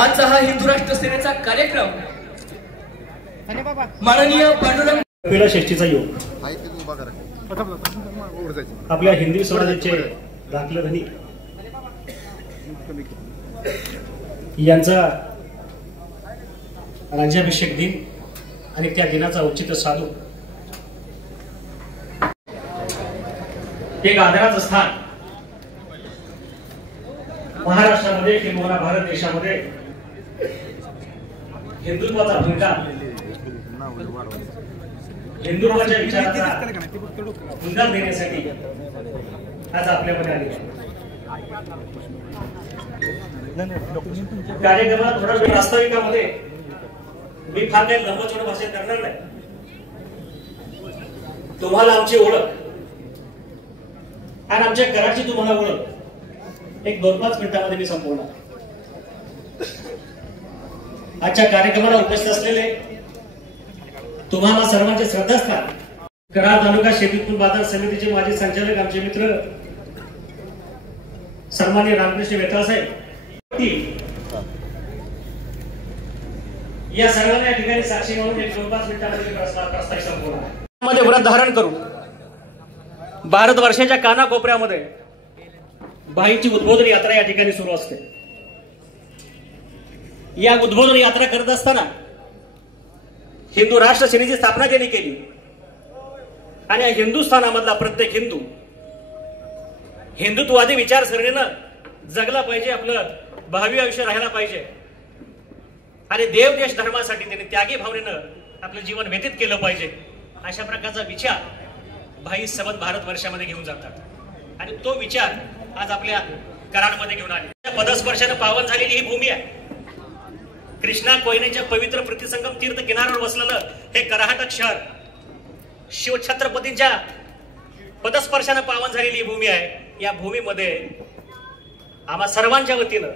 आजचा हा हिंदू राष्ट्र सेनेचा कार्यक्रम माननीय पांडुरंग पहिला षष्टीचा योग आपल्या हिंदू समाजाचे दाखले धनी यांचा राज्याभिषेक दिन आणि त्या दिनाचा औचित्य साधून एक आदराचं स्थान महाराष्ट्रामध्ये किंवा भारत देशामध्ये हिंदुत्वाचा भूमिका हिंदुत्वाच्या विचाराचा भूमिका देण्यासाठी आज आपल्यामध्ये आले कार्यक्रमात थोडा प्रास्ताविकामध्ये मी फार काही लंबचोड भाषण करणार नाही. तुम्हाला आमची ओळख आणि आमच्या घराची तुम्हाला ओळख एक 2-5 मिनिटांमध्ये मी संपवणार. आजच्या कार्यक्रमाला उपस्थित असलेले तुम्हाला सर्वांचे श्रद्धास्थान कराड तालुका शेती उत्पन्न बाजार समितीचे माजी संचालक आमचे मित्र सन्माननीय रामकृष्ण वेताळ साहेब या सर्वांना या ठिकाणी साक्षी म्हणून एक 2-5 मिनिटांमध्ये प्रस्ताव संपवणार. मध्ये व्रत धारण करून भारतवर्षाच्या कानाकोपऱ्यामध्ये भाईची उद्बोधन यात्रा या ठिकाणी सुरू असते. या उद्बोधन यात्रा करत असताना हिंदू राष्ट्र सेनेची स्थापना त्यांनी केली आणि या हिंदुस्थानामधला प्रत्येक हिंदू हिंदुत्ववादी विचारसरणीनं जगला पाहिजे, आपलं भावी आयुष्य राहायला पाहिजे आणि देव देश धर्मासाठी त्यांनी त्यागी भावनेनं आपलं जीवन व्यतीत केलं पाहिजे अशा प्रकारचा विचार भाई सबंध भारतवर्षामध्ये घेऊन जातात आणि तो विचार आज आपल्या कराडमध्ये घेऊन आले. पदस्पर्शाने पावन झालेली ही भूमी आहे. कृष्णा कोयनेच्या पवित्र प्रतिसंगम तीर्थ किनाऱ्यावर वसलेलं हे कराहटक शहर शिवछत्रपतींच्या पदस्पर्शाने पावन झालेली ही भूमी आहे. या भूमीमध्ये आम्हा सर्वांच्या वतीनं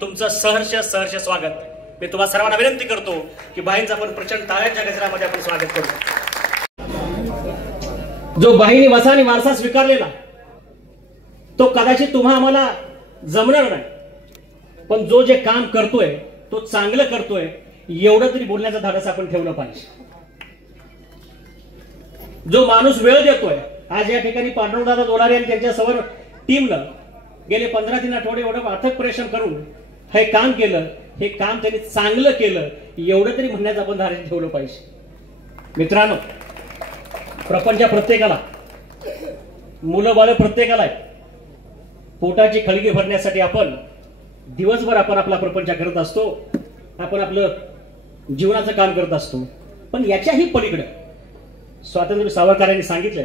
तुमचं सहर्ष स्वागत. मी तुम्हाला सर्वांना विनंती करतो की बाईंचं आपण प्रचंड टाळ्यांच्या गजरामध्ये आपण स्वागत करू. जो बाईने वसा आणि वारसा स्वीकारलेला तो कदाचित तुम्हा आम्हाला जमणार नाही, पण जो जे काम करतोय तो चांगलं करतोय एवढं तरी बोलण्याचं धाडस आपण ठेवलं पाहिजे. जो माणूस वेळ देतोय आज या ठिकाणी पांडुरंगदादा दोलारे आणि त्यांच्या सर्व टीमनं गेले 15-3 आठवडे एवढं अथक परिश्रम करून हे काम केलं. हे काम त्यांनी चांगलं केलं एवढं तरी म्हणण्याचं आपण धाडस ठेवलं पाहिजे. मित्रांनो, प्रपंच प्रत्येकाला, मुलं बाळ प्रत्येकाला आहे. पोटाची खळगी भरण्यासाठी आपण दिवसभर आपण आपला प्रपंच करत असतो, आपण आपलं जीवनाचं काम करत असतो. पण याच्याही पलीकडे स्वातंत्र्य सावरकरांनी सांगितलं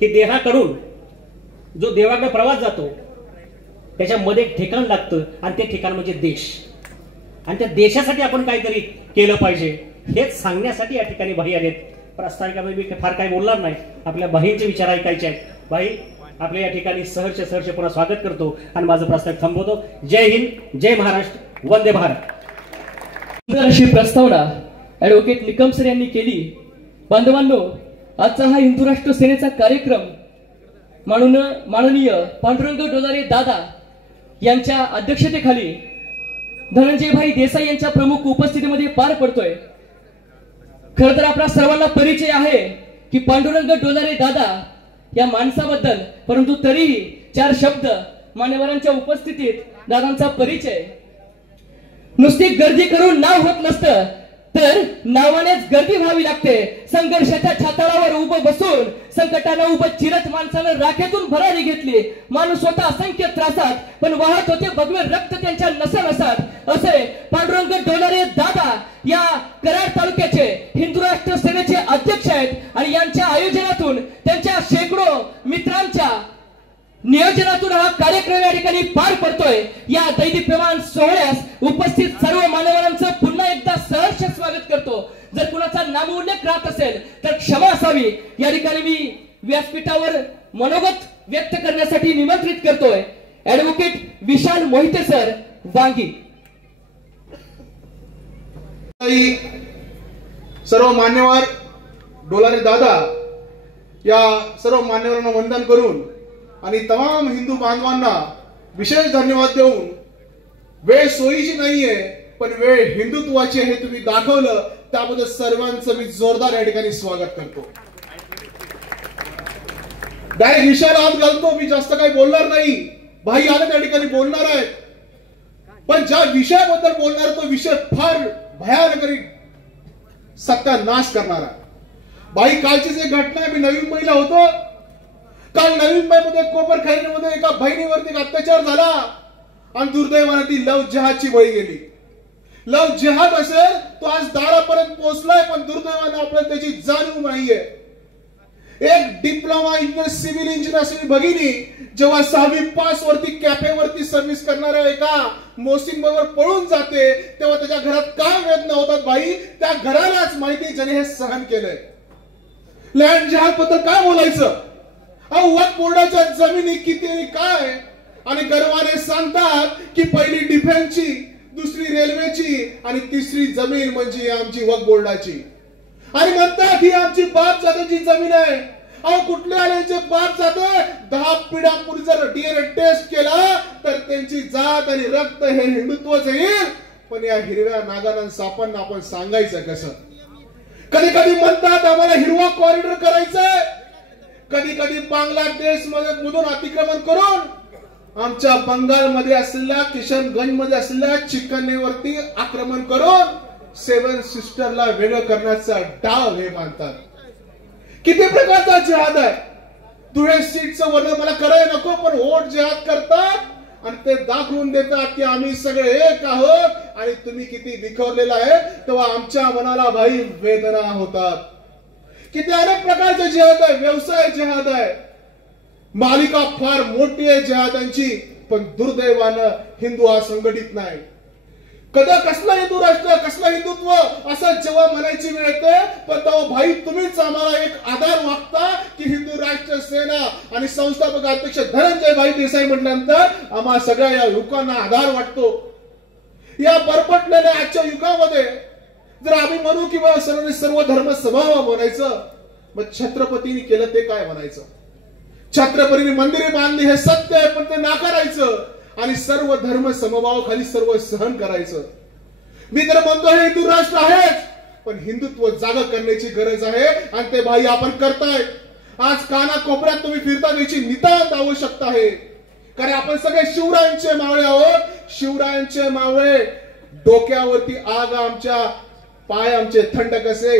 की देहाकडून जो देवाकडे प्रवास जातो त्याच्यामध्ये एक ठिकाण लागतं आणि ते ठिकाण म्हणजे देश, आणि त्या देशासाठी आपण काहीतरी केलं पाहिजे हेच सांगण्यासाठी या ठिकाणी भाई आहेत. प्रास्ताविकामध्ये मी फार काही बोलणार नाही, आपल्या भाईंचे विचार ऐकायचे आहेत. भाई आपल्या या ठिकाणी सहर्ष पुन्हा स्वागत करतो आणि माझं प्रस्ताव थांबवतो. जय हिंद, जय महाराष्ट्र, वंदे भारत. अशी प्रस्तावना ऍडव्होकेट निकम सर यांनी केली. बांधवांनो, आजचा हा हिंदू राष्ट्र सेनेचा कार्यक्रम माननीय पांडुरंग डोलारे दादा यांच्या अध्यक्षतेखाली धनंजयभाई देसाई यांच्या प्रमुख उपस्थितीमध्ये पार पडतोय. खरं तर आपल्या सर्वांना परिचय आहे की पांडुरंग डोलारे दादा या माणसाबद्दल, परंतु तरीही 4 शब्द मान्यवरांच्या उपस्थितीत दादांचा परिचय. नुसती गर्दी करून नाव होत नसतं, तर नावानेच गर्दी व्हावी लागते. संघर्षाच्या छाताळावर उभं बसून संकटानं उभं चिरत माणसानं राखेतून भरारी घेतली. माणूस स्वतः असंख्य त्रासात पण वाहत होते भगवे रक्त त्यांच्या नसानसात. असे पांडुरंग डोलारे दादा या कराड तालुक्याचे हिंदू राष्ट्र सेनेचे अध्यक्ष आहेत आणि यांच्या आयोजनातून त्यांच्या शेकडो मित्रांच्या नियोजनातून हा कार्यक्रम या ठिकाणी पार पडतोय. या दैदिप्यमान सोहळ्यास उपस्थित सर्व मान्यवरांचं पुन्हा एकदा सहर्ष स्वागत करतो. जर कुणाचा नामोल्लेख राहत असेल तर क्षमा असावी. या ठिकाणी मी व्यासपीठावर मनोगत व्यक्त करण्यासाठी निमंत्रित करतोय ऍडव्होकेट विशाल मोहिते सर वांगी. सर्व मान्यवर डोलारे दादा या सर्व मान्यवरांना वंदन करून आणि तमाम हिंदू बांधवांना विशेष धन्यवाद देऊन, वेळ सोयीची नाहीये पण वेळ हिंदुत्वाची हे तुम्ही दाखवलं त्याबद्दल सर्वांचं मी जोरदार या ठिकाणी स्वागत करतो. डायरेक्ट विषयाला हात घालतो. मी जास्त काही बोलणार नाही. भाई आले त्या ठिकाणी बोलणार आहेत पण ज्या विषयाबद्दल बोलणार तो विषय फार भयानक आणि सत्यानाश करणारा. भाई कालचीच एक घटना आहे. मी नवी मुंबईला होतो. काल नवी मुंबईमध्ये कोपरखैरमध्ये एका बहिणीवरती एक अत्याचार झाला आणि दुर्दैवाने ती लव जिहादची बळी गेली. लव जिहाद असेल तो आज दारापर्यंत पोहोचलाय पण दुर्दैवाने आपल्याला त्याची जाणीव नाहीये. एक डिप्लोमा इंजिनियर सिव्हिल इंजिनियर असलेली भगिनी जेव्हा 6वी पास वरती कॅफेवरती सर्व्हिस करणाऱ्या एका मोसिम बरोबर पळून जाते तेव्हा त्याच्या घरात काय वेदना होतात भाई त्या घरालाच माहिती ज्याने हे सहन केलंय. लँड जिहाद बद्दल काय बोलायचं. वक्फ बोर्डाच्या जमिनी किती आणि काय आणि गर्वाने सांगतात की पहिली डिफेन्सची, दुसरी रेल्वेची आणि तिसरी जमीन म्हणजे आमची वक्फ बोर्डाची आणि म्हणतात ही आमची बाप जातीची जमीन आहे. कुठल्या आल्याचे बाप जाते 10 पिढ्यांपूर्वी जर डीएनए टेस्ट केला तर त्यांची जात आणि रक्त हे हिंदुत्वच येईल. पण या हिरव्या नागांना सापांना आपण सांगायचं कसं. कधी कधी म्हणतात आम्हाला हिरवा कॉरिडॉर करायचंय. कधी कधी बांगलादेश मधून अतिक्रमण करून आमच्या बंगालमध्ये असलेल्या किशनगंज मध्ये असलेल्या चिकनेवरती आक्रमण करून 7 सिस्टरला वेगळं करण्याचा डाव हे मानतात. किती प्रकारचा जिहाद आहे. धुळे सीटचं वर्णन मला करायला नको पण वोट जिहाद करतात आणि ते दाखवून देतात की आम्ही सगळे एक आहोत आणि तुम्ही किती विखरलेला आहे. तेव्हा आमच्या मनाला भाई वेदना होतात. किती अनेक प्रकारचे जिहाद आहे. व्यवसाय जिहाद आहे. मालिका फार मोठी आहे जिहादांची पण दुर्दैवानं हिंदू हा संघटित नाही. कदा कसला हिंदू राष्ट्र कसला हिंदुत्व असं जेव्हा म्हणायची वेळ येते पण तेव्हा भाई तुम्हीच आम्हाला एक आधार वागता की हिंदू राष्ट्र सेना आणि संस्थापक अध्यक्ष धनंजय भाई देसाई म्हटल्यानंतर आम्हा सगळ्या या युवकांना आधार वाटतो. या बरपटलेल्या आजच्या युगामध्ये जर आम्ही म्हणू की सर्व धर्म समभाव म्हणायचं मग छत्रपतींनी केलं ते काय म्हणायचं. छत्रपतींनी मंदिरे बांधली हे सत्य आहे पण ते नाकारायचं आणि सर्व धर्म समभाव खाली सर्व सहन करायचं. मी तर म्हणतो हे हिंदू राष्ट्र आहेच पण हिंदुत्व जागा करण्याची गरज आहे आणि ते भाई आपण करताय. आज काना कोपऱ्यात तुम्ही फिरता त्याची नितांत आवश्यकता आहे कारण आपण सगळे शिवरायांचे मावळे आहोत. शिवरायांचे मावळे डोक्यावरती आग आमच्या पाय आमचे थंड कसे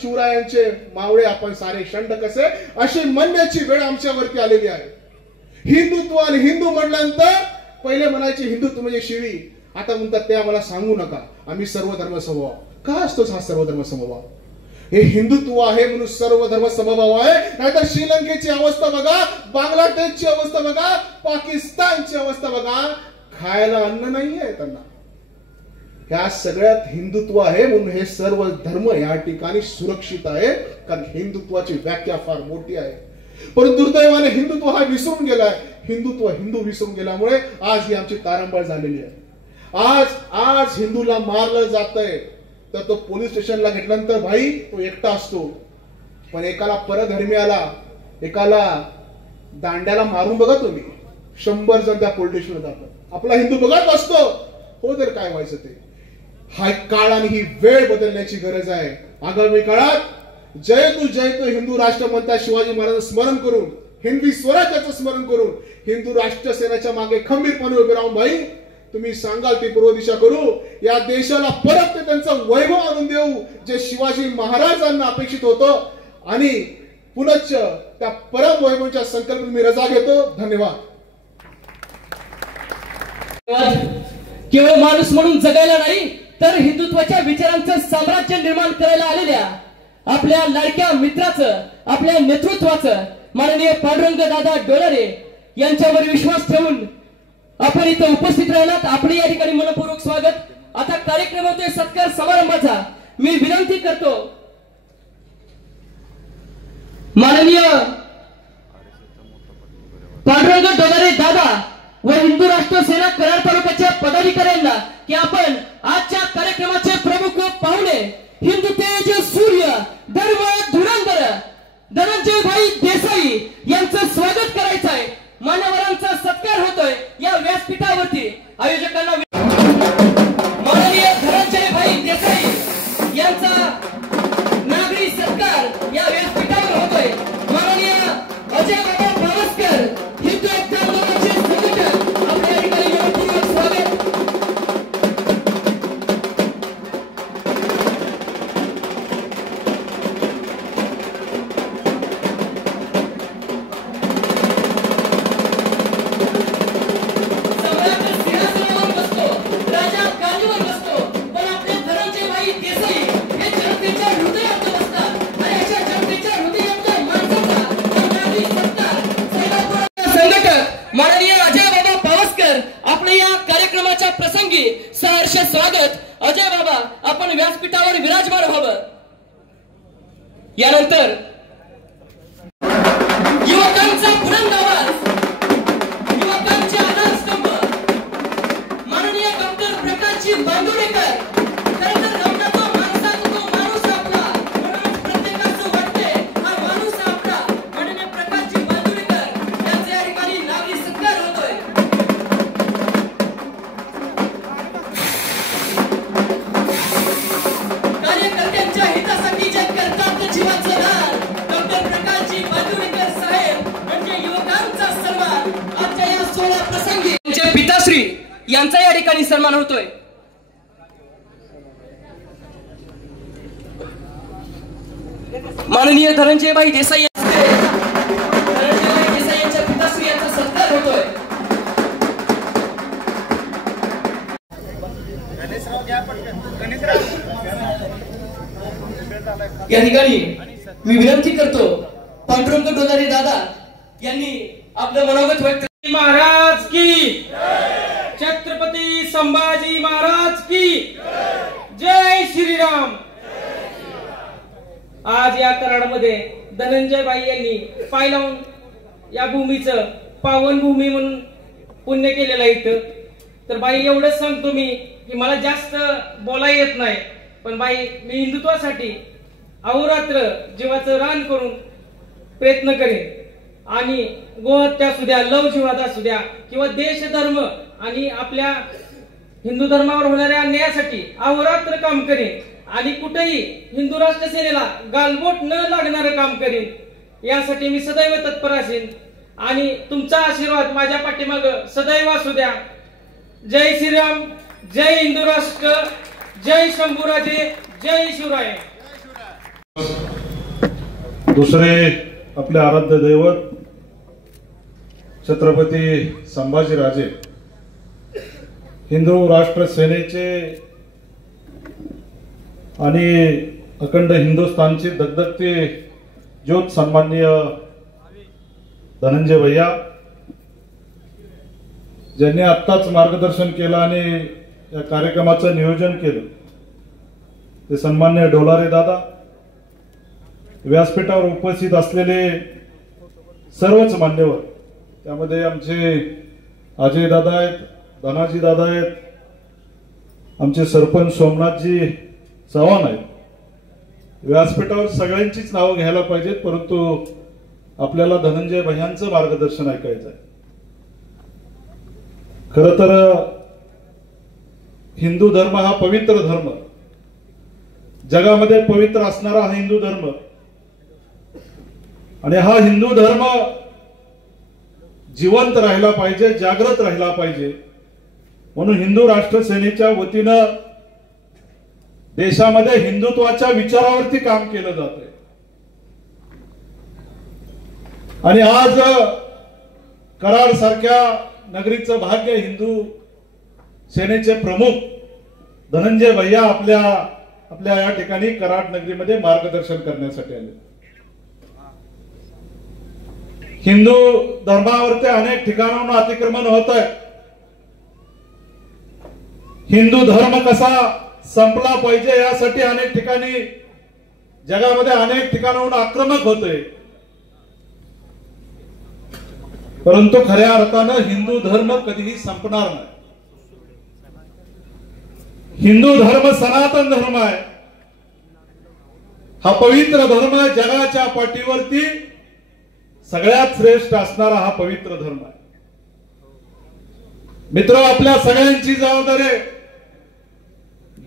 शिवरायांचे मावळे आपण सारे शंड कसे अशी म्हणण्याची वेळ आमच्यावरती आलेली आहे. हिंदुत्व आणि हिंदू म्हटल्यानंतर पहिले म्हणायचे हिंदुत्व म्हणजे शिवी. आता म्हणतात ते आम्हाला सांगू नका आम्ही सर्व धर्म समभाव. का असतोच हा सर्व धर्म समभाव. हे हिंदुत्व आहे म्हणून सर्व धर्म समभाव आहे. नाहीतर श्रीलंकेची अवस्था बघा, बांगलादेशची अवस्था बघा, पाकिस्तानची अवस्था बघा. खायला अन्न नाही आहे त्यांना. ह्या सगळ्यात हिंदुत्व आहे म्हणून हे सर्व धर्म या ठिकाणी सुरक्षित आहे कारण हिंदुत्वाची व्याख्या फार मोठी आहे. परंतु दुर्दैवाने हिंदुत्व हा विसरून गेलाय. हिंदू विसरून गेल्यामुळे आज ही आमची तारंबळ झालेली आहे. आज हिंदूला मारलं जातंय तर तो पोलीस स्टेशनला घेतल्यानंतर भाई तो एकटा असतो पण एकाला परधर्मीयाला एकाला दांड्याला मारून बघा तुम्ही 100 जण त्या पोलीस स्टेशनला जातात. आपला हिंदू बघत असतो हो तर काय व्हायचं ते. हा काळ आणि ही वेळ बदलण्याची गरज आहे. आगामी काळात जयतु हिंदू राष्ट्र म्हणता शिवाजी महाराजांचं स्मरण करून हिंदवी स्वराज्याचं स्मरण करून हिंदू राष्ट्र सेनेच्या मागे खंबीरपणे उभे राहून भाई तुम्ही सांगाल ती पूर्व दिशा करू. या देशाला परत ते त्यांचं वैभव आणून देऊ जे शिवाजी महाराजांना अपेक्षित होतं आणि पुनश्च त्या परम वैभवच्या संकल्पनेत मी रजा घेतो. धन्यवाद. केवळ माणूस म्हणून जगायला नाही तर हिंदुत्वाच्या विचारांचं साम्राज्य निर्माण करायला आलेल्या आपल्या लाडक्या मित्राचं, आपल्या नेतृत्वाचं माननीय पांडुरंग दादा डोलारे यांच्यावर विश्वास ठेवून आपण इथं उपस्थित राहिलात. आपले या ठिकाणी मनपूर्वक स्वागत. आता कार्यक्रम होतोय सत्कार समारंभाचा. मी विनंती करतो माननीय पांडुरंग डोलारे दादा व हिंदू राष्ट्र सेना कराड तालुक्याच्या पदाधिकाऱ्यांना की आपण आजच्या कार्यक्रमाचे प्रमुख पाहुणे हिंदू तेज सूर्य धर्म धुरंधर धनंजय भाई देसाई यांचं स्वागत करायचं आहे. मान्यवरांचा सत्कार होतोय या व्यासपीठावरती. आयोजकांना माननीय धनंजय भाई देसाई यांचा नागरी सत्कार या व्यासपीठावर होतोय. माननीय अजय बाबा पावसकर हिंदू एकता आंदोलनाचे संघटक आपल्या ठिकाणी मनपूर्वक स्वागत. सहर्ष स्वागत. अजय बाबा आपण व्यासपीठावर विराजमान व्हावं. यानंतर युवकांचा बुलंद आवाज, युवकांचे आधारस्तंभ माननीय डॉक्टर प्रकाशजी बांदुडेकर. खरंतर नवनाथ माणसात तो माणूस आपला म्हणून प्रत्येकाचं वाटते हा माणूस आपला. माननीय प्रकाशजी बांदुडेकर यांचे या ठिकाणी नागरी सत्कार होतोय. कार्यकर्त्यांच्या हितासाठी जे करतात जीवाचं दान डॉक्टर प्रकाशजी बांदुडेकर साहेब म्हणजे युवकांचा सन्मान. आजच्या या सोहळा प्रसंगी त्यांचे पिताश्री यांचा या ठिकाणी सन्मान होतोय. माननीय धनंजयभाई देसाई यांच्या पिताश्री यांचा सत्कार होतोय. या ठिकाणी मी विनंती करतो पांडुरंग डोलारे दादा यांनी आपलं मनोगत व्यक्त. महाराज की छत्रपती संभाजी महाराज की जय श्रीराम. आज या कराडमध्ये धनंजय भाई यांनी पाय लावून या भूमीचं पावन भूमी म्हणून पुण्य केलेलं इथं. तर बाई एवढंच सांगतो मी की मला जास्त बोलायला येत नाही पण बाई मी हिंदुत्वासाठी अहोरात्र जीवाचं रान करून प्रयत्न करेन. आणि गोहत्या असू द्या, लव जिहाद असू द्या किंवा देश धर्म आणि आपल्या हिंदू धर्मावर होणाऱ्या अन्यायासाठी अहोरात्र काम करेन. आणि कुठेही हिंदू राष्ट्र सेनेला गालबोट न लागणारं काम करेन. यासाठी मी सदैव तत्पर असेन आणि तुमचा आशीर्वाद माझ्या पाठीमाग सदैव असू द्या. जय श्रीराम, जय हिंदू राष्ट्र, जय शंभूराजे, जय शिवराय. दुसरे आपले आराध्य दैवत छत्रपती संभाजीराजे हिंदू राष्ट्र सेनेचे आणि अखंड हिंदुस्थानचे दगदगते ज्योत सन्माननीय धनंजय भैया ज्यांनी आत्ताच मार्गदर्शन केलं आणि या कार्यक्रमाचं नियोजन केलं ते सन्माननीय डोलारे दादा, व्यासपीठावर उपस्थित असलेले सर्वच मान्यवर, त्यामध्ये आमचे अजय दादा आहेत, धनाजी दादा आहेत, आमचे सरपंच सोमनाथजी चव्हाण आहेत. व्यासपीठावर सगळ्यांचीच नावं घ्यायला पाहिजेत परंतु आपल्याला धनंजय भैयांचं मार्गदर्शन ऐकायचं आहे. खरं तर हिंदू धर्म हा पवित्र धर्म, जगामध्ये पवित्र असणारा हा हिंदू धर्म आणि हा हिंदू धर्म जिवंत राहिला पाहिजे, जागृत राहिला पाहिजे म्हणून हिंदू राष्ट्र सेनेच्या वतीनं देशामध्ये हिंदुत्वाच्या विचारावरती काम केलं जातंय. आणि आज कराड सारख्या नगरीचं भाग्य हिंदू सेनेचे प्रमुख धनंजय भैया आपल्या या ठिकाणी कराड नगरीमध्ये मार्गदर्शन करण्यासाठी आले. हिंदू धर्मावरती अनेक ठिकाणांवर अतिक्रमण होत आहे. हिंदू धर्म कसा संपला पाहिजे यासाठी अनेक ठिकाणी जगामध्ये अनेक ठिकाणाहून आक्रमक होते. परंतु खऱ्या अर्थानं हिंदू धर्म कधीही संपणार नाही. हिंदू धर्म सनातन धर्म आहे. हा पवित्र धर्म जगाच्या पाठीवरती सगळ्यात श्रेष्ठ असणारा हा पवित्र धर्म आहे. मित्र, आपल्या सगळ्यांची जबाबदारी आहे.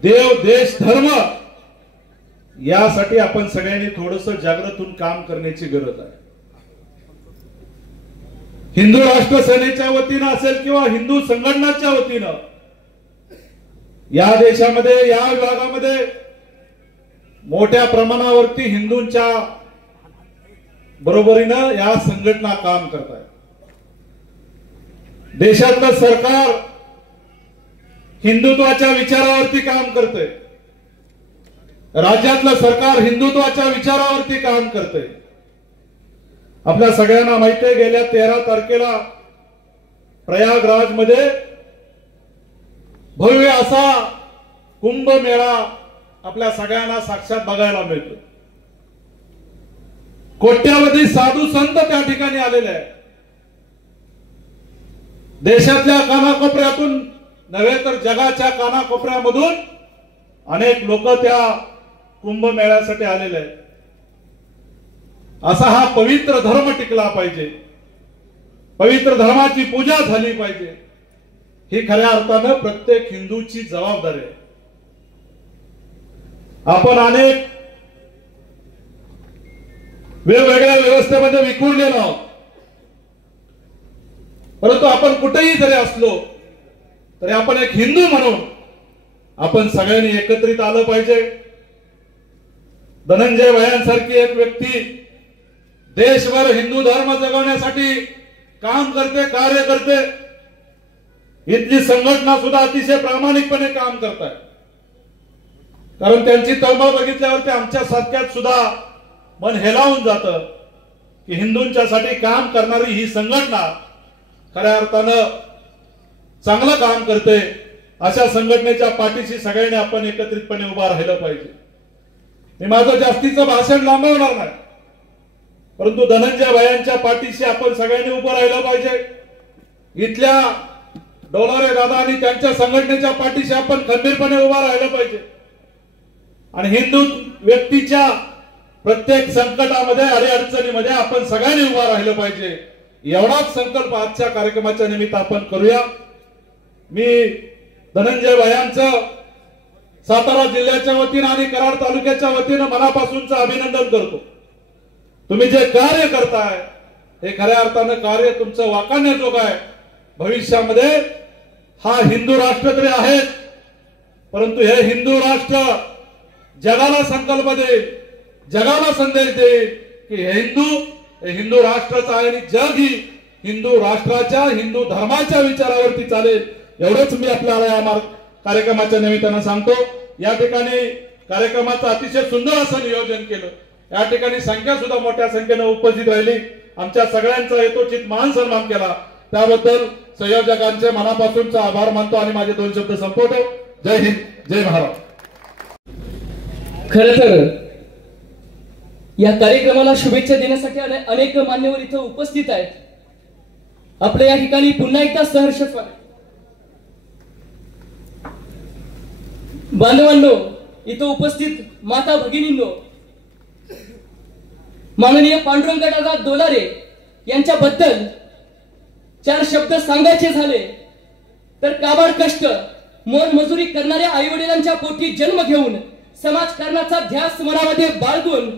देव, देश, धर्म यासाठी आपण सगळ्यांनी थोडस जागृत होऊन काम करण्याची गरज आहे. हिंदू राष्ट्र सेनेच्या वतीनं असेल किंवा हिंदू संघटनाच्या वतीनं या देशामध्ये, या विभागामध्ये मोठ्या प्रमाणावरती हिंदूंच्या बरोबरीनं या संघटना काम करत आहेत. देशातलं सरकार हिंदुत्वाच्या विचारावरती काम करते. राज्यातलं सरकार हिंदुत्वाच्या विचारावरती काम करते. आपल्या सगळ्यांना माहिती आहे, गेल्या 13 तारखेला प्रयागराज मध्ये भव्य असा कुंभमेळा आपल्या सगळ्यांना साक्षात बघायला मिळतो. कोट्यावधी साधू संत त्या ठिकाणी आलेले आहेत. देशातल्या कानाकोपऱ्यातून नव्हे तर जगाच्या कानाकोपऱ्यामधून अनेक लोक त्या कुंभमेळ्यासाठी आलेले आहेत. असा हा पवित्र धर्म टिकला पाहिजे. पवित्र धर्माची पूजा झाली पाहिजे. ही खऱ्या अर्थानं प्रत्येक हिंदूची जबाबदारी आहे. आपण अनेक वेगवेगळ्या व्यवस्थेमध्ये विखुरलेलो आहोत. परंतु आपण कुठेही जरी असलो तरी आपण एक हिंदू म्हणून आपण सगळ्यांनी एकत्रित आलं पाहिजे. धनंजय भैयांसारखी एक व्यक्ती देशभर हिंदू धर्म जगवण्यासाठी काम करते, कार्य करते. इथली संघटना सुद्धा अतिशय प्रामाणिकपणे काम करत आहे. कारण त्यांची तळमळ बघितल्यावरती आमच्या सारख्यात सुद्धा मन हेलावून जातं की हिंदूंच्यासाठी काम करणारी ही संघटना खऱ्या अर्थानं चांगलं काम करते. अशा संघटनेच्या पाठीशी सगळ्यांनी आपण एकत्रितपणे उभा राहिलं पाहिजे. मी माझं जास्तीचं भाषण लांबवणार नाही, परंतु धनंजय भैयांच्या पाठीशी आपण सगळ्यांनी उभं राहिलं पाहिजे. इथल्या डोलारे दादा आणि त्यांच्या संघटनेच्या पाठीशी आपण खंबीरपणे उभा राहिलं पाहिजे. आणि हिंदू व्यक्तीच्या प्रत्येक संकटामध्ये, अडचणीमध्ये आपण सगळ्यांनी उभा राहिलं पाहिजे. एवढाच संकल्प आजच्या कार्यक्रमाच्या निमित्त आपण करूया. मी धनंजय भैयांचं सातारा जिल्ह्याच्या वतीनं आणि कराड तालुक्याच्या वतीनं मनापासूनचं अभिनंदन करतो. तुम्ही जे कार्य करताय हे खऱ्या अर्थानं कार्य तुमचं वाखाणण्याजोगं आहे. भविष्यामध्ये हा हिंदू राष्ट्र तरी आहे, परंतु हे हिंदू राष्ट्र जगाला संकल्प देईल, जगाला संदेश देईल की हिंदू राष्ट्राचा आहे आणि जग ही हिंदू राष्ट्राच्या, हिंदू धर्माच्या विचारावरती चालेल. एवढंच मी आपल्याला या कार्यक्रमाच्या निमित्तानं सांगतो. या ठिकाणी कार्यक्रमाचं अतिशय सुंदर असं नियोजन केलं. या ठिकाणी संख्या सुद्धा मोठ्या संख्येनं उपस्थित राहिली. आमच्या सगळ्यांचा यथोचित मान सन्मान केला. त्याबद्दल संयोजकांचे मनापासूनचा आभार मानतो आणि माझे 2 शब्द संपवतो. जय हिंद, जय महाराष्ट्र. खरं तर या कार्यक्रमाला शुभेच्छा देण्यासाठी अनेक मान्यवर इथं उपस्थित आहेत. आपल्या या ठिकाणी पुन्हा एकदा सहर्ष स्वागत. बांधवांनो, इथं उपस्थित माता भगिनींनो, माननीय पांडुरंगदादा डोलारे यांच्याबद्दल 4 शब्द सांगायचे झाले तर काबाड कष्ट, मोलमजुरी करणाऱ्या आई वडिलांच्या पोटी जन्म घेऊन समाजकारणाचा ध्यास मनामध्ये बाळगून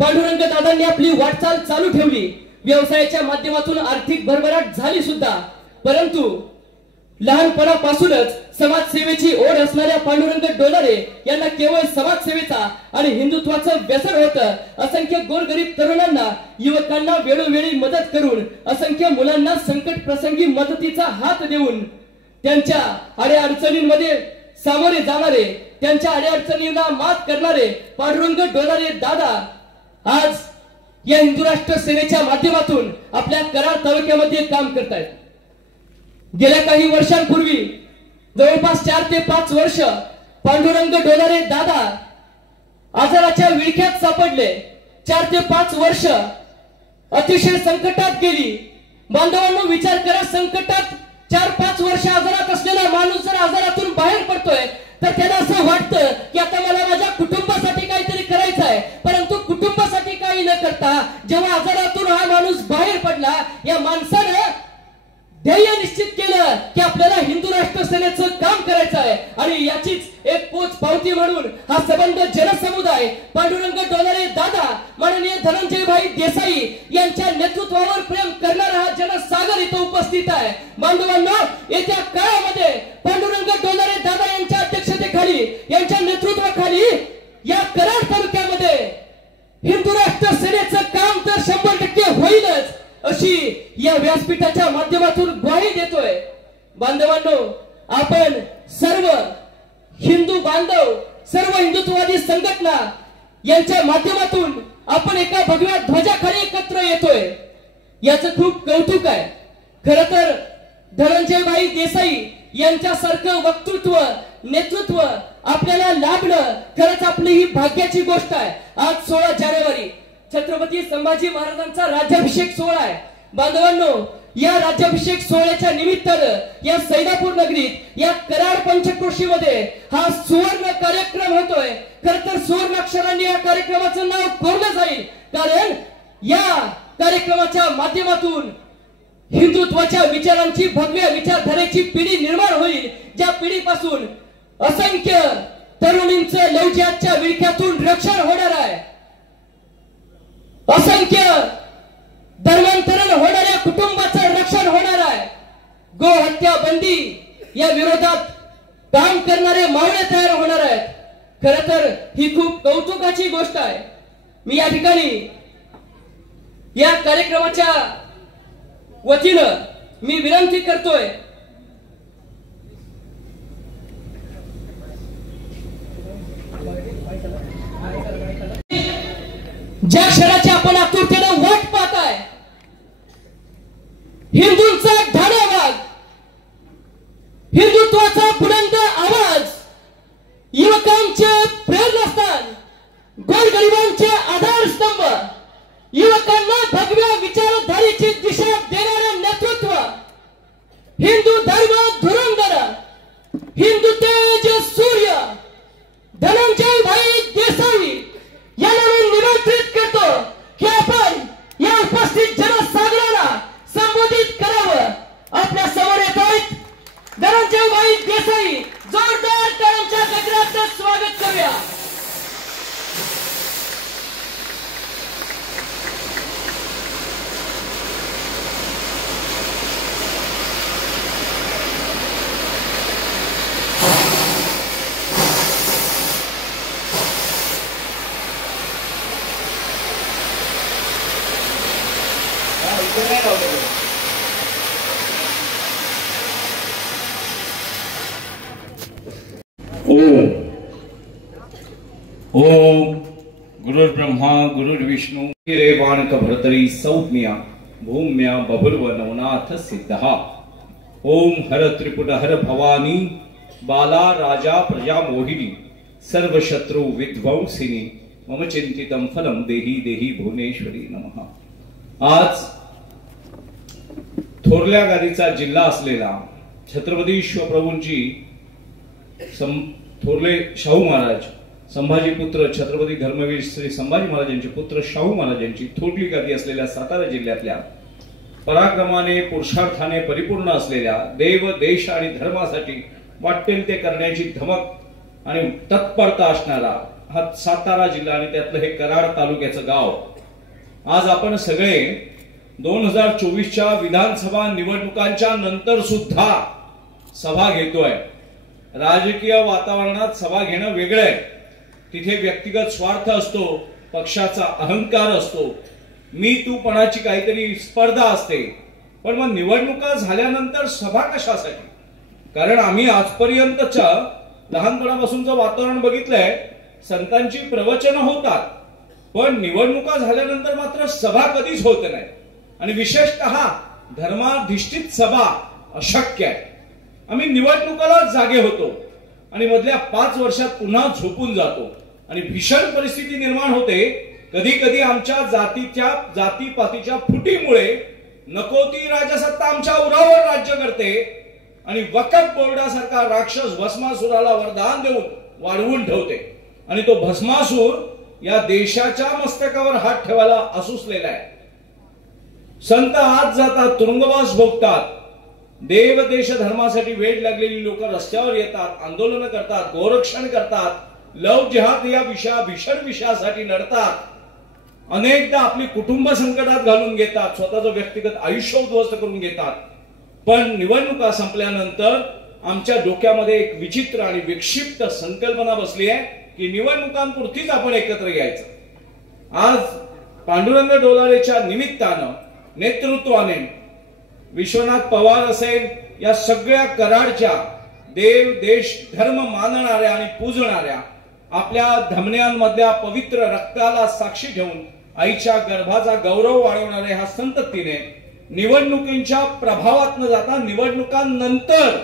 पांडुरंग दादांनी आपली वाटचाल चालू ठेवली. व्यवसायाच्या माध्यमातून आर्थिक भरभराट झाली सुद्धा, परंतु लहानपणापासूनच समाजसेवेची ओढ असणाऱ्या पांडुरंग डोलारे यांना केवळ समाजसेवेचा आणि हिंदुत्वाचं व्यसन होतं. असंख्य गोरगरीब तरुणांना, युवकांना वेळोवेळी मदत करून, असंख्य मुलांना संकट प्रसंगी मदतीचा हात देऊन, त्यांच्या अडचणींमध्ये सामोरे जाणारे, त्यांच्या अडचणींना मात करणारे पांडुरंग डोलारे दादा आज या हिंदू राष्ट्र सेनेच्या माध्यमातून आपल्या कराड तालुक्यामध्ये काम करतायत. गेल्या काही वर्षांपूर्वी जवळपास 4 ते 5 वर्ष पांडुरंग डोलारे दादा आजाराच्या विळख्यात सापडले. 4 ते 5 वर्ष अतिशय संकटात गेली. बांधवांनो, विचार करा, संकटात 4-5 वर्ष आजारात असलेला माणूस जर आजारातून बाहेर पडतोय तर त्याला असं वाटतं की आता मला माझ्या कुटुंबासाठी काहीतरी करायचं आहे. परंतु कुटुंबासाठी काही न करता जेव्हा आजारातून हा माणूस बाहेर पडला, या माणसानं ध्येय निश्चित केलं की आपल्याला हिंदू राष्ट्र सेनेचं काम करायचं आहे. आणि याचीच एक पोच पावती म्हणून हा सबंध जनसमुदाय पांडुरंग डोलारे दादा, माननीय धनंजय भाई देसाई यांच्या नेतृत्वावर प्रेम करणारा हा जनसागर इथं उपस्थित आहे. बांधवांनो, येत्या काळामध्ये पांडुरंग डोलारे दादा यांच्या अध्यक्षतेखाली, यांच्या नेतृत्वाखाली या कराड तालुक्यामध्ये हिंदू राष्ट्र सेनेचं काम तर 100% होईलच अशी या व्यासपीठाच्या माध्यमातून ग्वाही देतोय. बांधवांनो, आपण सर्व हिंदू बांधव, सर्व हिंदुत्ववादी संघटना यांच्या माध्यमातून आपण एका भगव्या ध्वजाखाली एकत्र येतोय. याचं खूप कौतुक आहे. खरं तर धनंजय भाई देसाई यांच्यासारखं वक्तृत्व, नेतृत्व आपल्याला लाभणं खरंच आपली ही भाग्याची गोष्ट आहे. आज 16 जानेवारी छत्रपती संभाजी महाराजांचा राज्याभिषेक सोहळा आहे. बांधवांनो, या राज्याभिषेक सोहळ्याच्या निमित्तानं या सैदापूर नगरीत, या कराड पंचक्रोशीमध्ये हा सुवर्ण कार्यक्रम होतोय. खर तर सुवर्णाक्षरांनी या कार्यक्रमाचं नाव कोरलं जाईल, कारण या कार्यक्रमाच्या माध्यमातून हिंदुत्वाच्या विचारांची, भगव्या विचारधारेची पिढी निर्माण होईल, ज्या पिढीपासून असंख्य तरुणींचं लवजियाच्या विळख्यातून रक्षण होणार आहे. असंख्य धर्मांतरण होणाऱ्या कुटुंबाचं रक्षण होणार आहे. गो हत्या बंदी या विरोधात काम करणारे मावळे तयार होणार आहेत. खरं तर ही खूप कौतुकाची गोष्ट आहे. मी या ठिकाणी या कार्यक्रमाच्या वतीनं मी विनंती करतोय, ज्या क्षणाची आपण आतुरतेनं वाट पाहताय, हिंदूंचा ठाणे वाघ, हिंदुत्वाचा बुलंद आवाज, युवकांचे प्रेरणास्थान, गोरगरिबांचे आधारस्तंभ, युवकांना भगव्या विचारधारेची दिशा देणारे नेतृत्व, हिंदू धर्म धुरंधर, हिंदू तेज सूर्य धनंजय भाई देसाई यांना मी निमंत्रित करतो की आपण या उपस्थित जनसागराला संबोधित करावं. आपल्या समोर येत आहेत धनंजय भाई देसाई. जोरदार टाळ्यांच्या गजरात स्वागत करूया. ओम गुरुर्ब्रह्मा गुरुर्विष्णू रेवाणक भरतरी सौम्या भूम्या बभुर्व नवनाथ सिद्धहा. ओम हर त्रिपुट हर भवानी बाला राजा प्रजा मोहिनी सर्व शत्रु विध्वंसिनी मम चिंतितम फलम देही देही भुवनेश्वरी नमः. आज थोरल्या गादीचा जिल्हा असलेला छत्रपती शिवप्रभूंची थोरले शाहू महाराज, संभाजी पुत्र छत्रपती धर्मवीर श्री संभाजी महाराजांचे पुत्र शाहू महाराजांची थोरली गादी असलेल्या सातारा जिल्ह्यातल्या पराक्रमाने, पुरुषार्थाने परिपूर्ण असलेल्या, देव देश आणि धर्मासाठी वाटेल ते करण्याची धमक आणि तत्परता असणारा हा सातारा जिल्हा आणि त्यातलं हे कराड तालुक्याचं गाव. आज आपण सगळे 2024च्या विधानसभा निवडणुकांच्या नंतर सुद्धा सभा घेतोय. राजकीय वातावरणात सभा घेणं वेगळं आहे. तिथे व्यक्तिगत स्वार्थ असतो, पक्षाचा अहंकार असतो, मी तूपणाची काहीतरी स्पर्धा असते. पण मग निवडणुका झाल्यानंतर सभा कशासाठी? कारण आम्ही आजपर्यंतच्या लहानपणापासूनचं वातावरण बघितलंय, संतांची प्रवचनं होतात, पण निवडणुका झाल्यानंतर मात्र सभा कधीच होत नाही. आणि विशेषतः धर्माधिष्ठित सभा अशक्य आहे. आम्ही निवडणुकाला जागे होतो आणि मधल्या 5 वर्षात पुन्हा झोपून जातो आणि भीषण परिस्थिती निर्माण होते. कधी कधी आमच्या जातीपातीच्या फुटीमुळे नको ती राजसत्ता आमच्या उरावर राज्य करते आणि वक्फ बोर्डासारखा राक्षस भस्मासुराला वरदान देऊन वाढवून ठेवते. आणि तो भस्मासूर या देशाच्या मस्तकावर हात ठेवायला असूसलेला आहे. संत आज जातात, तुरुंगवास भोगतात. देव देश धर्मासाठी वेळ लागलेली लोक रस्त्यावर येतात, आंदोलन करतात, गोरक्षण करतात, लव जिहाद या भीषण विषयासाठी लढतात. अनेकदा आपली कुटुंब संकटात घालून घेतात, स्वतःचं व्यक्तिगत आयुष्य उद्ध्वस्त करून घेतात. पण निवडणुका संपल्यानंतर आमच्या डोक्यामध्ये एक विचित्र आणि विक्षिप्त संकल्पना बसली आहे की निवडणुकांपुरतीच आपण एकत्र यायचं. आज पांडुरंग डोलारेच्या निमित्तानं, नेतृत्वाने, विश्वनाथ पवार असेल, या सगळ्या कराडच्या देव देश धर्म मानणाऱ्या आणि पूजणाऱ्या, आपल्या धमन्यांमधल्या पवित्र रक्ताला साक्षी ठेवून आईच्या गर्भाचा गौरव वाढवणाऱ्या ह्या संततीने निवडणुकींच्या प्रभावात न जाता निवडणुकांनंतर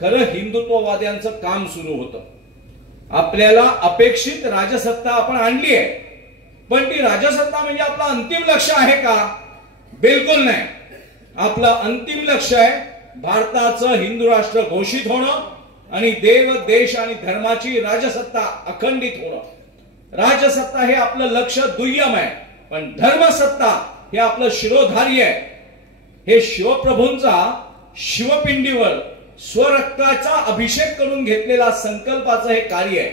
खरं हिंदुत्ववाद्यांचं काम सुरू होतं. आपल्याला अपेक्षित राजसत्ता आपण आणली आहे, पण ती राजसत्ता म्हणजे आपलं अंतिम लक्ष्य आहे का? बिलकुल नाही. आपलं अंतिम लक्ष्य आहे भारताचं हिंदू राष्ट्र घोषित होणं आणि देव देश आणि धर्माची राजसत्ता अखंडित होणं. राजसत्ता हे आपलं लक्ष्य दुय्यम आहे, पण धर्मसत्ता हे आपलं शिरोधार्य आहे. हे शिवप्रभूंचा शिवपिंडीवर स्वरक्ताचा अभिषेक करून घेतलेला संकल्पाचं हे कार्य आहे.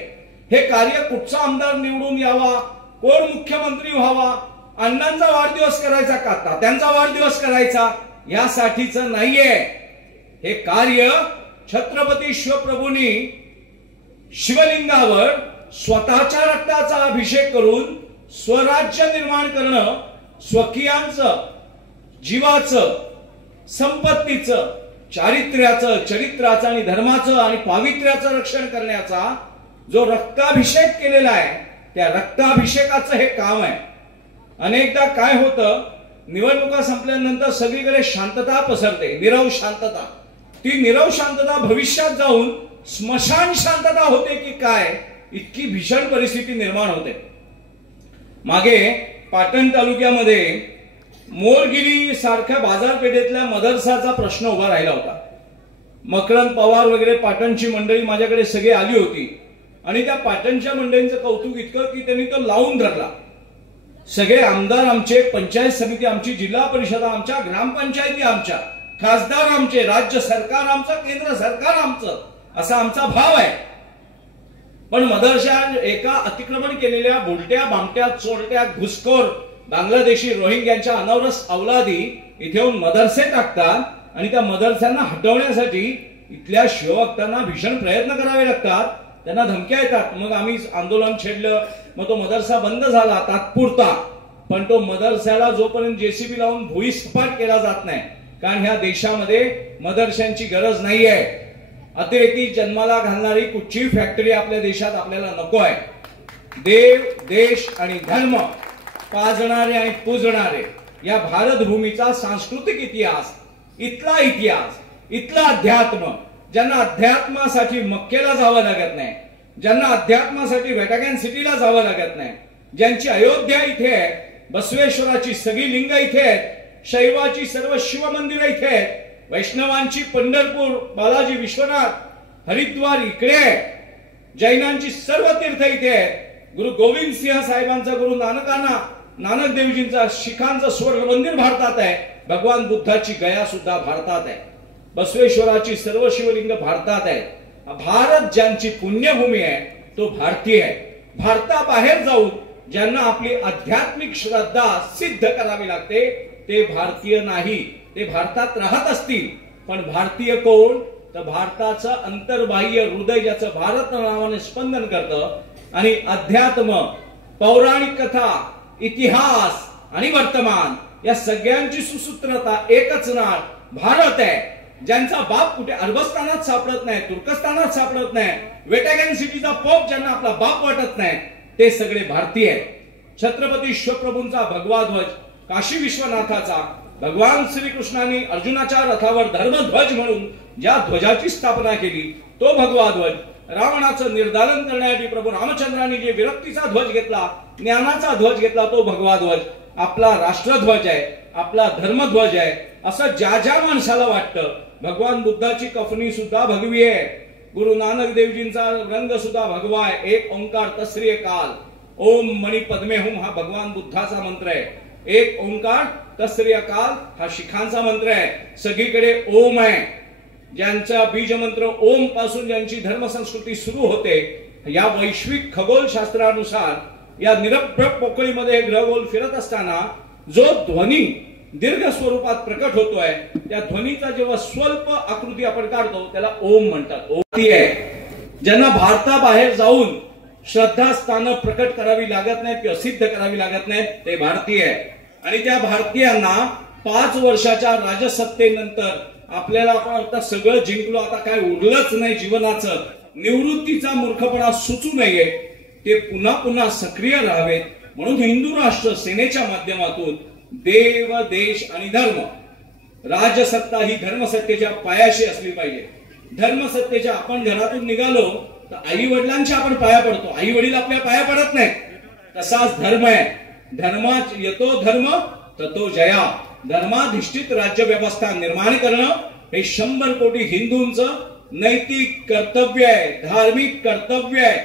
हे कार्य कुठचा आमदार निवडून यावा, कोण मुख्यमंत्री व्हावा, अण्णांचा वाढदिवस करायचा का तात्यांचा वाढदिवस करायचा, यासाठीचं नाहीये. हे कार्य छत्रपती शिवप्रभूंनी शिवलिंगावर स्वतःच्या रक्ताचा अभिषेक करून स्वराज्य निर्माण करणं, स्वकीयांचं, जीवाचं, संपत्तीचं, चरित्राचं आणि धर्माचं आणि पावित्र्याचं रक्षण करण्याचा जो रक्ताभिषेक केलेला आहे, त्या रक्ताभिषेकाचं हे काम आहे. अनेकदा काय होतं, निवडणुका संपल्यानंतर सगळीकडे शांतता पसरते, नीरव शांतता. ती नीरव शांतता भविष्यात जाऊन स्मशान शांतता होते की काय, इतकी भीषण परिस्थिती निर्माण होते. मागे पाटण तालुक्यामध्ये मोरगिरी सारख्या बाजारपेठेतल्या मदरसाचा प्रश्न उभा राहिला होता. मकरंद पवार वगैरे पाटणची मंडळी माझ्याकडे सगळी आली होती आणि त्या पाटणच्या मंडळींचं कौतुक इतकं की त्यांनी तो लावून धरला. सगळे आमदार आमचे, पंचायत समिती आमची, जिल्हा परिषद आमच्या, ग्रामपंचायती आमच्या, खासदार आमचे, राज्य सरकार आमचं, केंद्र सरकार आमचं, असा आमचा भाव आहे. पण मदरशा एका अतिक्रमण केलेल्या बुलट्या, बामट्या, चोरट्या, घुसखोर बांगलादेशी रोहिंग्यांच्या अनवरस अवलादी इथे येऊन मदरसे टाकतात आणि त्या मदरस्यांना हटवण्यासाठी इथल्या शिवभक्तांना भीषण प्रयत्न करावे लागतात. त्यांना धमक्या येतात. मग आम्ही आंदोलन छेडलं, मग तो मदरसा बंद झाला तात्पुरता. पण तो मदरसाला जोपर्यंत जेसीबी लावून भुईसपाट केला जात नाही, कारण ह्या देशामध्ये मदरशांची गरज नाहीये. अतिरेकी जन्माला घालणारी कुठची फॅक्टरी आपल्या देशात आपल्याला नको आहे. देव देश आणि धर्म पाजणारे आणि पूजणारे या भारतभूमीचा सांस्कृतिक इतिहास, इथला अध्यात्म, ज्यांना अध्यात्मासाठी मक्केला जावं लागत नाही, ज्यांना अध्यात्मासाठी व्हॅटिकन सिटीला जावं लागत नाही, ज्यांची अयोध्या इथे आहे, बसवेश्वराची सगळी लिंग इथे आहेत, शैवाची सर्व शिव मंदिरं इथे आहेत, वैष्णवांची पंढरपूर, बालाजी विश्वनाथ, हरिद्वार इकडे आहे, जैनांची सर्व तीर्थ इथे आहेत, गुरु गोविंद सिंह साहेबांचा, गुरु नानक देवजींचा, शिखांचं स्वर्ण मंदिर भारतात आहे, भगवान बुद्धाची गया सुद्धा भारतात आहे, बसवेश्वराची सर्व शिवलिंग भारतात आहे. भारत ज्यांची पुण्यभूमी आहे तो भारतीय आहे. भारताबाहेर जाऊन ज्यांना आपली आध्यात्मिक श्रद्धा सिद्ध करावी लागते ते भारतीय नाही. ते भारतात राहत असतील पण भारतीय कोण, तर भारताचं अंतर्बाह्य हृदय ज्याचं भारत नावाने स्पंदन करतं आणि अध्यात्म, पौराणिक कथा, इतिहास आणि वर्तमान या सगळ्यांची सुसूत्रता एकच नाळ भारत आहे. ज्यांचा बाप कुठे अरबस्तानात सापडत नाही, तुर्कस्तानात सापडत नाही, वेटिकन सिटीचा पोप ज्यांना आपला बाप वाटत नाही, ते सगळे भारतीय आहेत. छत्रपती शिवप्रभूंचा भगवा ध्वज, काशी विश्वनाथाचा, भगवान श्रीकृष्णांनी अर्जुनाच्या रथावर धर्मध्वज म्हणून ज्या ध्वजाची स्थापना केली तो भगवा ध्वज, रावणाचं निर्दालन करण्यासाठी प्रभू रामचंद्रांनी जे विरक्तीचा ध्वज घेतला, ज्ञानाचा ध्वज घेतला, तो भगवा ध्वज आपला राष्ट्रध्वज आहे, आपला धर्मध्वज आहे. असं ज्या ज्या माणसाला वाटतं. भगवान बुद्धाची कफनी सुद्धा भगवी आहे, गुरु नानक देवजींचा रंग सुद्धा भगवा आहे. एक ओंकार तस्रीय काल, ओम मणि पद्मे हुम हा भगवान बुद्धाचा मंत्र आहे. एक ओंकार तस्रीय काल हा शिखांचा मंत्र आहे. सगळीकडे ओम आहे. ज्यांचा बीज मंत्र ओम पासून ज्यांची धर्मसंस्कृती सुरू होते, या वैश्विक खगोलशास्त्रानुसार या निरभ्र पोकळीमध्ये ग्रहगोल फिरत असताना जो ध्वनी दीर्घ स्वरूपात प्रकट होतोय, त्या ध्वनीचा जेव्हा स्वल्प आकृती आपण काढतो त्याला ओम म्हणतात. ओम आहे. ज्यांना भारताबाहेर जाऊन श्रद्धास्थानं प्रकट करावी लागत नाहीत किंवा सिद्ध करावी लागत नाहीत, ते भारतीय आहे. आणि त्या भारतीयांना 5 वर्षाच्या राजसत्तेनंतर आपल्याला आपण आता सगळं जिंकलो, आता काय उरलंच नाही जीवनाचं, निवृत्तीचा मूर्खपणा सुचू नये, ते पुन्हा पुन्हा सक्रिय राहावेत. म्हणून हिंदू राष्ट्र सेनेच्या माध्यमातून देव, देश आणि धर्म, राजसत्ता ही धर्मसत्तेच्या पायाशी असली पाहिजे. धर्मसत्तेच्या आपण घरातून निघालो तर आई वडिलांच्या आपण पाया पडतो, आई वडील आपल्या पाया पडत नाही. तसाच धर्म आहे. धर्मात येतो धर्म ततो जया. धर्माधिष्ठित राज्य व्यवस्था निर्माण करणं हे 100 कोटी हिंदूंचं नैतिक कर्तव्य आहे, धार्मिक कर्तव्य आहे.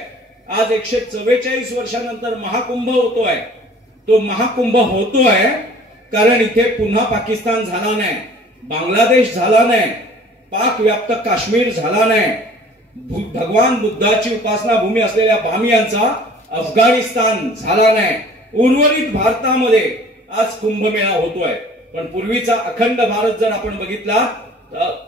आज 144 वर्षानंतर महाकुंभ होतोय. तो महाकुंभ होतोय कारण इथे पुन्हा पाकिस्तान झाला नाही, बांगलादेश झाला नाही, पाक व्याप्त काश्मीर झाला नाही, भगवान बुद्धाची उपासना भूमी असलेल्या बामियांचा अफगाणिस्तान झाला नाही. उर्वरित भारतामध्ये आज कुंभमेळा होतोय. पण पूर्वीचा अखंड भारत जर आपण बघितला,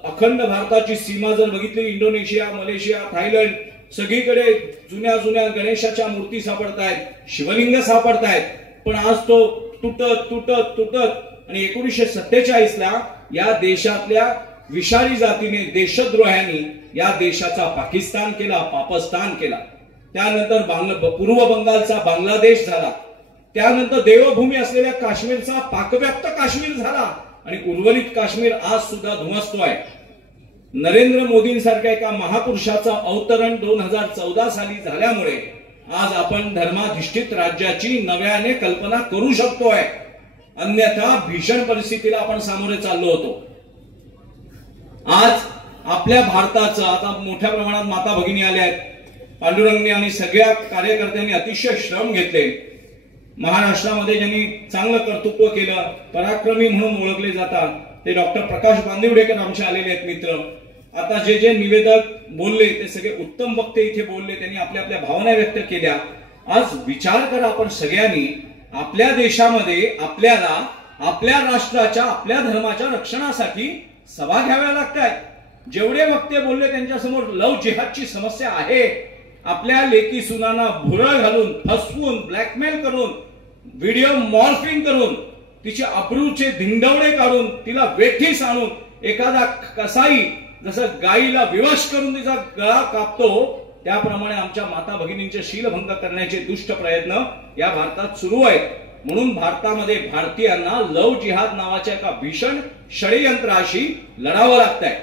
अखंड भारताची सीमा जर बघितली, इंडोनेशिया, मलेशिया, थायलंड, सगळीकडे जुन्या जुन्या गणेशाच्या मूर्ती सापडतायत, शिवलिंग सापडतायत. पण आज तो तुटत तुटत तुटत आणि 1947 ला या देशातल्या विषारी जातीने, देशद्रोह्यांनी या देशाचा पाकिस्तान केला, पापस्तान केला. त्यानंतर पूर्व बंगालचा बांगलादेश झाला. त्यानंतर देवभूमी असलेल्या काश्मीरचा पाकव्याप्त काश्मीर झाला आणि उर्वरित काश्मीर आज सुद्धा धुमसतोय. नरेंद्र मोदींसारख्या एका महापुरुषाचं अवतरण 2014 साली झाल्यामुळे आज आपण धर्माधिष्ठित राज्याची नव्याने कल्पना करू शकतोय. अन्यथा भीषण परिस्थितीला आपण सामोरे चाललो होतो. आज आपल्या भारताचं आता मोठ्या प्रमाणात माता भगिनी आल्या आहेत. पांडुरंगने आणि सगळ्या कार्यकर्त्यांनी अतिशय श्रम घेतले. महाराष्ट्रामध्ये ज्यांनी चांगलं कर्तृत्व केलं, पराक्रमी म्हणून ओळखले जातात, ते डॉक्टर प्रकाश बांदिवडेकर आमचे आलेले आहेत मित्र. आता जे जे निवेदक बोलले ते सगळे उत्तम वक्ते इथे बोलले, त्यांनी आपल्या आपल्या भावना व्यक्त केल्या. आज विचार करा, आपण सगळ्यांनी आपल्या देशामध्ये आपल्याला आपल्या राष्ट्राच्या, आपल्या धर्माच्या रक्षणासाठी सभा घ्याव्या लागतात. जेवढे वक्ते बोलले त्यांच्यासमोर लव जिहादची समस्या आहे. आपल्या लेकी सुनांना भुरळ घालून, फसवून, ब्लॅकमेल करून, व्हिडिओ मॉर्फिंग करून, तिचे अब्रूचे धिंडवडे काढून, तिला वेठीस आणून, एखादा कसाई जसं गायीला विवश करून तिचा गळा कापतो, त्याप्रमाणे आमच्या माता भगिनींचे शीलभंग करण्याचे दुष्ट प्रयत्न या भारतात सुरू आहेत. म्हणून भारतामध्ये भारतीयांना लव जिहाद नावाच्या एका भीषण षडयंत्राशी लढावं लागतंय.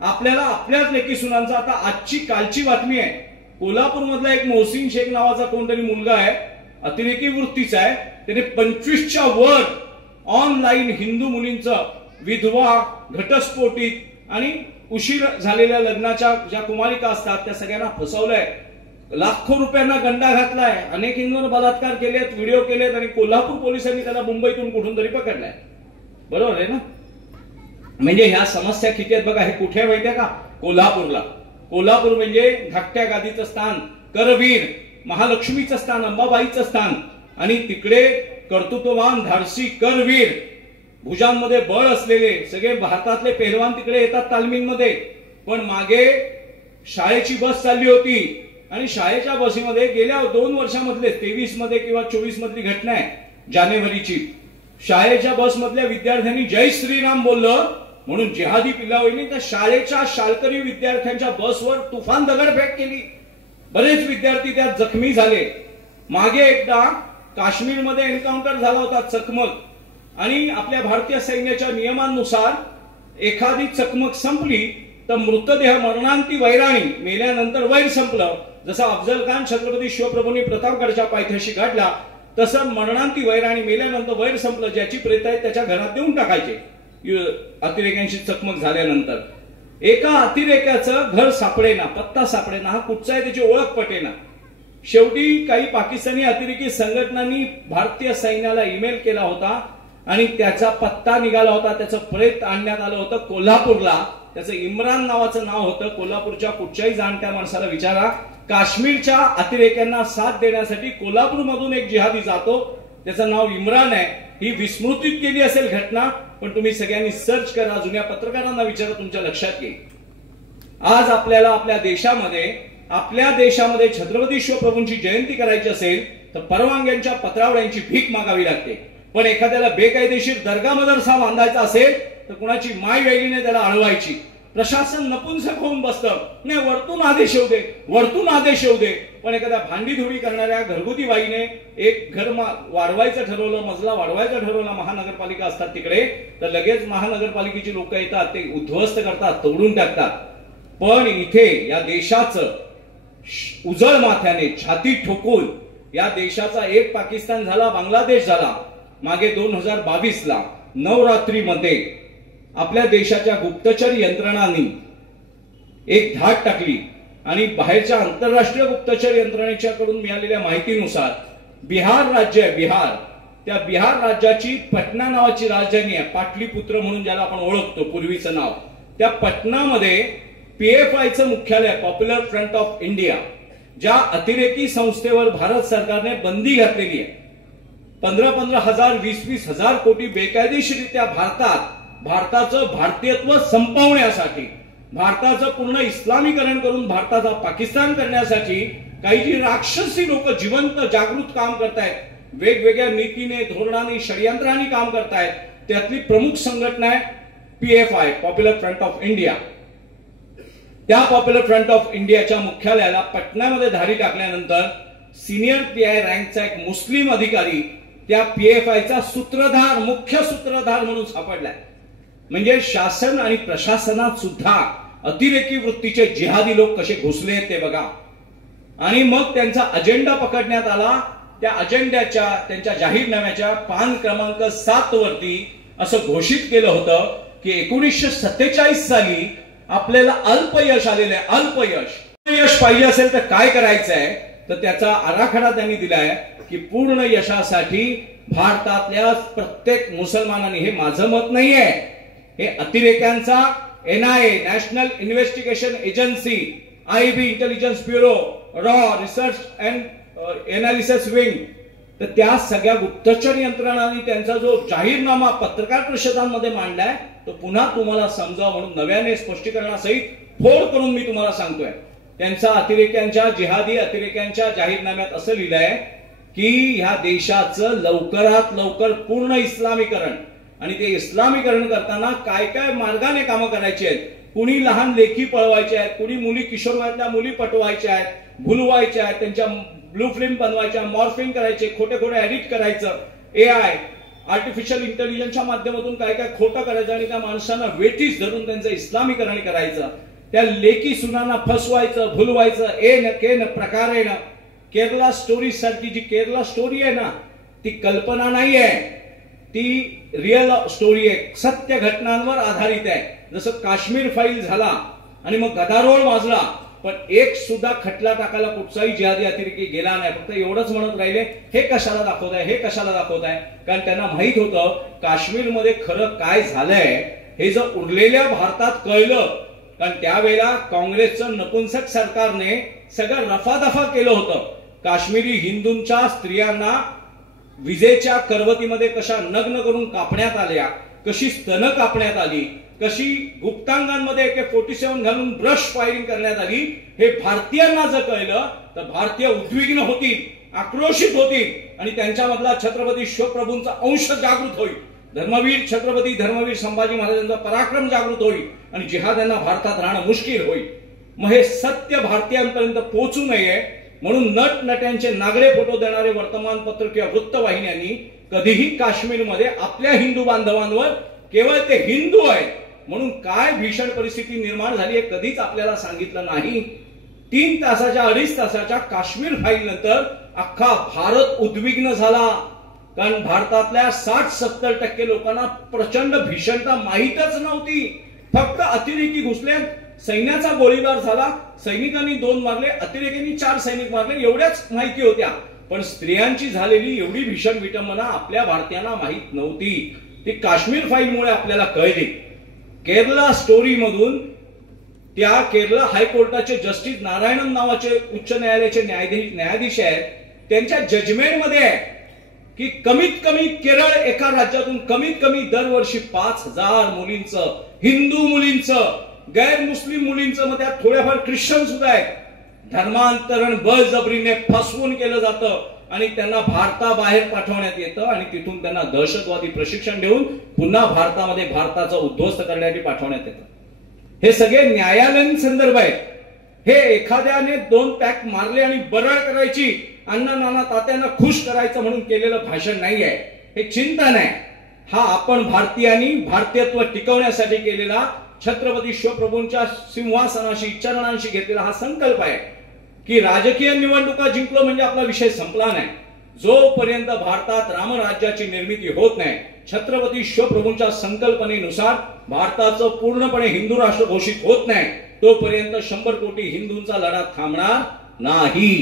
आपल्याला आपल्याच लेकी सुनांचा, आता आजची कालची बातमी आहे, कोल्हापूर मधला एक मोहसिन शेख नावाचा कोणतरी मुलगा आहे, अतिरेकी वृत्तीचा आहे. त्याने 25च्या वर ऑनलाईन हिंदू मुलींचं विधवा, घटस्फोटित आणि उशीर झालेल्या लग्नाच्या ज्या कुमारिका असतात त्या सगळ्यांना फसवलंय. लाखो रुपयांना गंडा घातलाय, अनेक हिंदूंवर बलात्कार केलेत, व्हिडिओ केलेत आणि कोल्हापूर पोलिसांनी त्याला मुंबईतून कुठून तरी पकडलाय. बरोबर आहे ना? म्हणजे ह्या समस्या किती आहेत बघा. हे कुठे माहितीये का? कोल्हापूरला. कोल्हापूर म्हणजे धाकट्या गादीचं स्थान, करवीर, महालक्ष्मीचं स्थान, अंबाबाईचं स्थान. आणि तिकडे कर्तृत्ववान, धाडसी, करवीर, भुजांमध्ये बळ असलेले सगळे भारतातले पेहलवान तिकडे येतात तालमींमध्ये. पण मागे शाळेची बस चालली होती आणि शाळेच्या बसीमध्ये गेल्या 2 वर्षांमधले 23 मध्ये किंवा 24 मधली घटना आहे जानेवारीची, शाळेच्या बसमधल्या विद्यार्थ्यांनी जय श्रीराम बोललं म्हणून जिहादी पिल्लावळीने त्या शाळेच्या शाळकरी विद्यार्थ्यांच्या बसवर तुफान दगडफेक केली. बरेच विद्यार्थी त्यात जखमी झाले. मागे एकदा काश्मीरमध्ये एन्काउंटर झाला होता, चकमक, आणि आपल्या भारतीय सैन्याच्या नियमांनुसार एखादी चकमक संपली तर मृतदेह मरणांती वैराणी, मेल्यानंतर वैर संपलं. जसं अफजल खान छत्रपती शिवप्रभूंनी प्रतापगडच्या पायथ्याशी गाठला तसं मरणांती वैराणी, मेल्यानंतर वैर संपलं. ज्याची प्रेत आहेत त्याच्या घरात देऊन टाकायचे अतिरेक्यांशी चकमक झाल्यानंतर. एका अतिरेक्याचं घर सापडेना, पत्ता सापडेना, हा कुठचा आहे त्याची ओळख पटेना. शेवटी काही पाकिस्तानी अतिरेकी संघटनांनी भारतीय सैन्याला ईमेल केला होता आणि त्याचा पत्ता निघाला होता. त्याचं प्रेत आणण्यात आलं होतं कोल्हापूरला. त्याचं इम्रान नावाचं नाव होतं. कोल्हापूरच्या कुठच्याही जाणत्या माणसाला विचारा, काश्मीरच्या अतिरेक्यांना साथ देण्यासाठी कोल्हापूरमधून एक जिहादी जातो, त्याचं नाव इम्रान आहे. ही विस्मृतीत केली असेल घटना, पण तुम्ही सगळ्यांनी सर्च करा, जुन्या पत्रकारांना विचारा, तुमच्या लक्षात येईल. आज आपल्याला आपल्या देशामध्ये छत्रपती शिवप्रभूंची जयंती करायची असेल तर परवानग्यांच्या पत्रावळ्यांची भीक मागावी लागते. पण एखाद्याला बेकायदेशीर दर्गा मदरसा बांधायचा असेल तर कुणाची माय वेलीने त्याला अडवायची. प्रशासन नपुंसक होऊन बसतं, नाही वरतून आदेश येऊ दे, वरतून आदेश येऊ दे. पण एखाद्या भांडीधुडी करणाऱ्या घरगुती बाईने एक घर वाढवायचं ठरवलं, मजला वाढवायचा ठरवला, महानगरपालिका असतात तिकडे, तर लगेच महानगरपालिकेची लोक येतात, ते उद्ध्वस्त करतात, तोडून टाकतात. पण इथे या देशाचं उजळ माथ्याने छाती ठोकून या देशाचा एक पाकिस्तान झाला, बांगलादेश झाला. मागे 2022ला नवरात्रीमध्ये आपल्या देशाच्या गुप्तचर यंत्रणांनी एक धाड टाकली आणि बाहेरच्या आंतरराष्ट्रीय गुप्तचर यंत्रणेच्याकडून मिळालेल्या माहितीनुसार बिहार राज्य आहे, बिहार, त्या बिहार राज्याची पटना नावाची राजधानी आहे, पाटलीपुत्र म्हणून ज्याला आपण ओळखतो पूर्वीचं नाव, त्या पटनामध्ये पीएफआयचं मुख्यालय, पॉप्युलर फ्रंट ऑफ इंडिया, ज्या अतिरेकी संस्थेवर भारत सरकारने बंदी घातलेली आहे. 15,000 20,000 कोटी बेकायदेशीरित्या भारताचं भारतीयत्व संपवण्यासाठी, भारताचं पूर्ण इस्लामीकरण करून भारताचा पाकिस्तान करण्यासाठी काही जी राक्षसी लोक जिवंत जागृत काम करतायत, वेगवेगळ्या नीतीने, धोरणाने, षडयंत्राने काम करतायत. त्यातली प्रमुख संघटना आहे PFI, popular front of India. त्या पॉप्युलर फ्रंट ऑफ इंडियाच्या मुख्यालयाला पटनामध्ये धाडी टाकल्यानंतर सिनियर पीआय रँकचा एक मुस्लिम अधिकारी त्या पीएफआयचा सूत्रधार, मुख्य सूत्रधार म्हणून सापडलाय. म्हणजे शासन आणि प्रशासनात सुद्धा अतिरेकी वृत्तीचे जिहादी लोक कसे घुसले आहेत ते बघा. आणि मग त्यांचा अजेंडा पकडण्यात आला. त्या अजेंड्याच्या, त्यांच्या जाहीरनाम्याच्या पान क्रमांक 7 वरती असं घोषित केलं होतं की 1947 साली आपल्याला अल्पयश आलेलं आहे. अल्पयश पाहिजे असेल तर काय करायचं आहे, तर त्याचा आराखडा त्यांनी दिलाय की पूर्ण यशासाठी भारतातल्या प्रत्येक मुसलमानांनी, हे माझं मत नाहीये, हे अतिरेक्यांचा NIA, national investigation agency, IB, intelligence bureau, रॉ, रिसर्च अँड एनालिसिस विंग, तर त्या सगळ्या गुप्तचर यंत्रणांनी त्यांचा जो जाहीरनामा पत्रकार परिषदांमध्ये मांडलाय तो पुन्हा तुम्हाला समजावं म्हणून नव्याने स्पष्टीकरणासहित फोड करून मी तुम्हाला सांगतोय. त्यांचा अतिरेक्यांच्या, जिहादी अतिरेक्यांच्या जाहीरनाम्यात असं लिहिलंय की ह्या देशाचं लवकरात लवकर पूर्ण इस्लामीकरण, आणि ते इस्लामीकरण करताना काय काय मार्गाने कामं करायची आहेत. कुणी लहान लेखी पळवायचे आहेत, कुणी मुली, किशोरवयातल्या मुली पटवायच्या आहेत, भुलवायच्या आहेत, त्यांच्या ब्लू फिल्म बनवायच्या, मॉर्फिंग करायचे, खोटे खोटे एडिट करायचं, एआय, आर्टिफिशियल इंटेलिजन्सच्या माध्यमातून काय काय खोटं करायचं आणि त्या माणसांना वेठीस धरून त्यांचं इस्लामीकरण करायचं. त्या लेकी सुनांना फसवायचं, भुलवायचं, के प्रकारेनं. केरला स्टोरी सारखी जी केरला स्टोरी आहे ना, ती कल्पना नाही आहे, ती रिअल स्टोरी आहे, सत्य घटनांवर आधारित आहे. जसं काश्मीर फाईल झाला आणि मग गदारोळ माजला, पण एक सुद्धा खटला टाकायला कुठचाही जिहादी अतिरेकी गेला नाही. फक्त एवढंच म्हणत राहिले, हे कशाला दाखवताय, हे कशाला दाखवताय. कारण त्यांना माहित होतं काश्मीरमध्ये खरं काय झालंय हे जर उरलेल्या भारतात कळलं, कारण त्यावेळेला काँग्रेसचं नपुंसक सरकारने सगळं रफादफा केलं होतं. काश्मीरी हिंदूंच्या स्त्रियांना विजेच्या करवतीमध्ये कशा नग्न करून कापण्यात आल्या, कशी स्तनं कापण्यात आली, कशी गुप्तांगांमध्ये AK-47 घालून ब्रश फायरिंग करण्यात आली, हे भारतीयांना जर कळलं तर भारतीय उद्विग्न होतील, आक्रोशित होतील आणि त्यांच्यामधला छत्रपती शिवप्रभूंचा अंश जागृत होईल. धर्मवीर छत्रपती धर्मवीर संभाजी महाराजांचा पराक्रम जागृत होईल आणि जिहाद्यांना भारतात राहणं मुश्किल होईल. मग हे सत्य भारतीयांपर्यंत पोहोचू नये म्हणून नटनट्यांचे नागडे फोटो देणारे वर्तमानपत्र किंवा वृत्तवाहिन्यांनी कधीही काश्मीरमध्ये आपल्या हिंदू बांधवांवर केवळ ते हिंदू आहेत म्हणून काय भीषण परिस्थिती निर्माण झाली हे कधीच आपल्याला सांगितलं नाही. 3 तासाच्या 2.5 तासाच्या काश्मीर फाईल नंतर अख्खा भारत उद्विग्न झाला. कारण भारतातल्या 60-70% लोकांना प्रचंड भीषणता माहीतच नव्हती. फक्त अतिरेकी घुसले, सैन्याचा गोळीबार झाला, सैनिकांनी 2 मारले, अतिरेक्यांनी 4 सैनिक मारले, एवढ्याच माहिती होत्या. पण स्त्रियांची झालेली एवढी भीषण विटंबना आपल्या भारतीयांना माहीत नव्हती. ती काश्मीर फाईलमुळे आपल्याला कळली. केरला स्टोरी मधून त्या केरला हायकोर्टाचे जस्टिस नारायणन नावाचे उच्च न्यायालयाचे न्यायाधीश आहेत, त्यांच्या जजमेंट मध्ये आहे की कमीत कमी केरळ एका राज्यातून कमीत कमी दरवर्षी 5,000 मुलींचं, हिंदू मुलींचं, गैर मुस्लिम मुलींचं, मग त्यात थोड्याफार ख्रिश्चन सुद्धा आहेत, धर्मांतरण बळजबरीने फसवून केलं जातं आणि त्यांना भारताबाहेर पाठवण्यात येतं आणि तिथून त्यांना दहशतवादी प्रशिक्षण देऊन पुन्हा भारतामध्ये भारताचं उद्ध्वस्त करण्यासाठी पाठवण्यात येतं. हे सगळे न्यायालयीन संदर्भ आहेत. हे एखाद्याने 2 पॅक मारले आणि बरळ करायची, अण्णा नाना तात्यांना खुश करायचं म्हणून केलेलं भाषण नाही आहे, हे चिंतन आहे. हा आपण भारतीयांनी भारतीयत्व टिकवण्यासाठी केलेला छत्रपती शिवप्रभूंच्या सिंहासनाशी चरणांशी घेतलेला हा संकल्प आहे की राजकीय निवडणुका जिंकलो म्हणजे आपला विषय संपला नाही. जोपर्यंत भारतात रामराज्याची निर्मिती होत नाही, छत्रपती शिवप्रभूंच्या संकल्पनेनुसार भारताचं पूर्णपणे हिंदू राष्ट्र घोषित होत नाही, तोपर्यंत 100 कोटी हिंदूंचा लढा थांबणार नाही.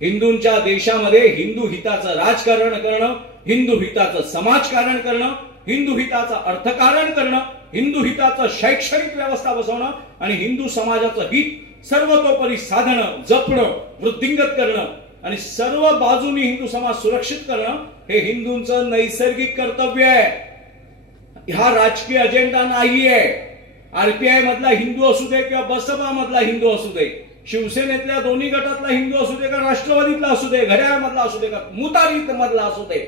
हिंदूंच्या देशामध्ये हिंदू हिताचं राजकारण करणं, हिंदू हिताचं समाजकारण करणं, हिंदू हिताचं अर्थकारण करणं, हिंदू हिताचं शैक्षणिक व्यवस्था बसवणं आणि हिंदू समाजाचं हित सर्वतोपरी साधणं, जपणं, वृद्धिंगत करणं आणि सर्व बाजूनी हिंदू समाज सुरक्षित करणं हे हिंदूंचं नैसर्गिक कर्तव्य आहे. हा राजकीय अजेंडा नाहीये. RPI मधला हिंदू असू दे किंवा बसपा मधला हिंदू असू दे, शिवसेनेतल्या दोन्ही गटातला हिंदू असू दे का राष्ट्रवादीतला असू दे, घड्याळ मधला असू दे का मुतारीत मधला असू दे,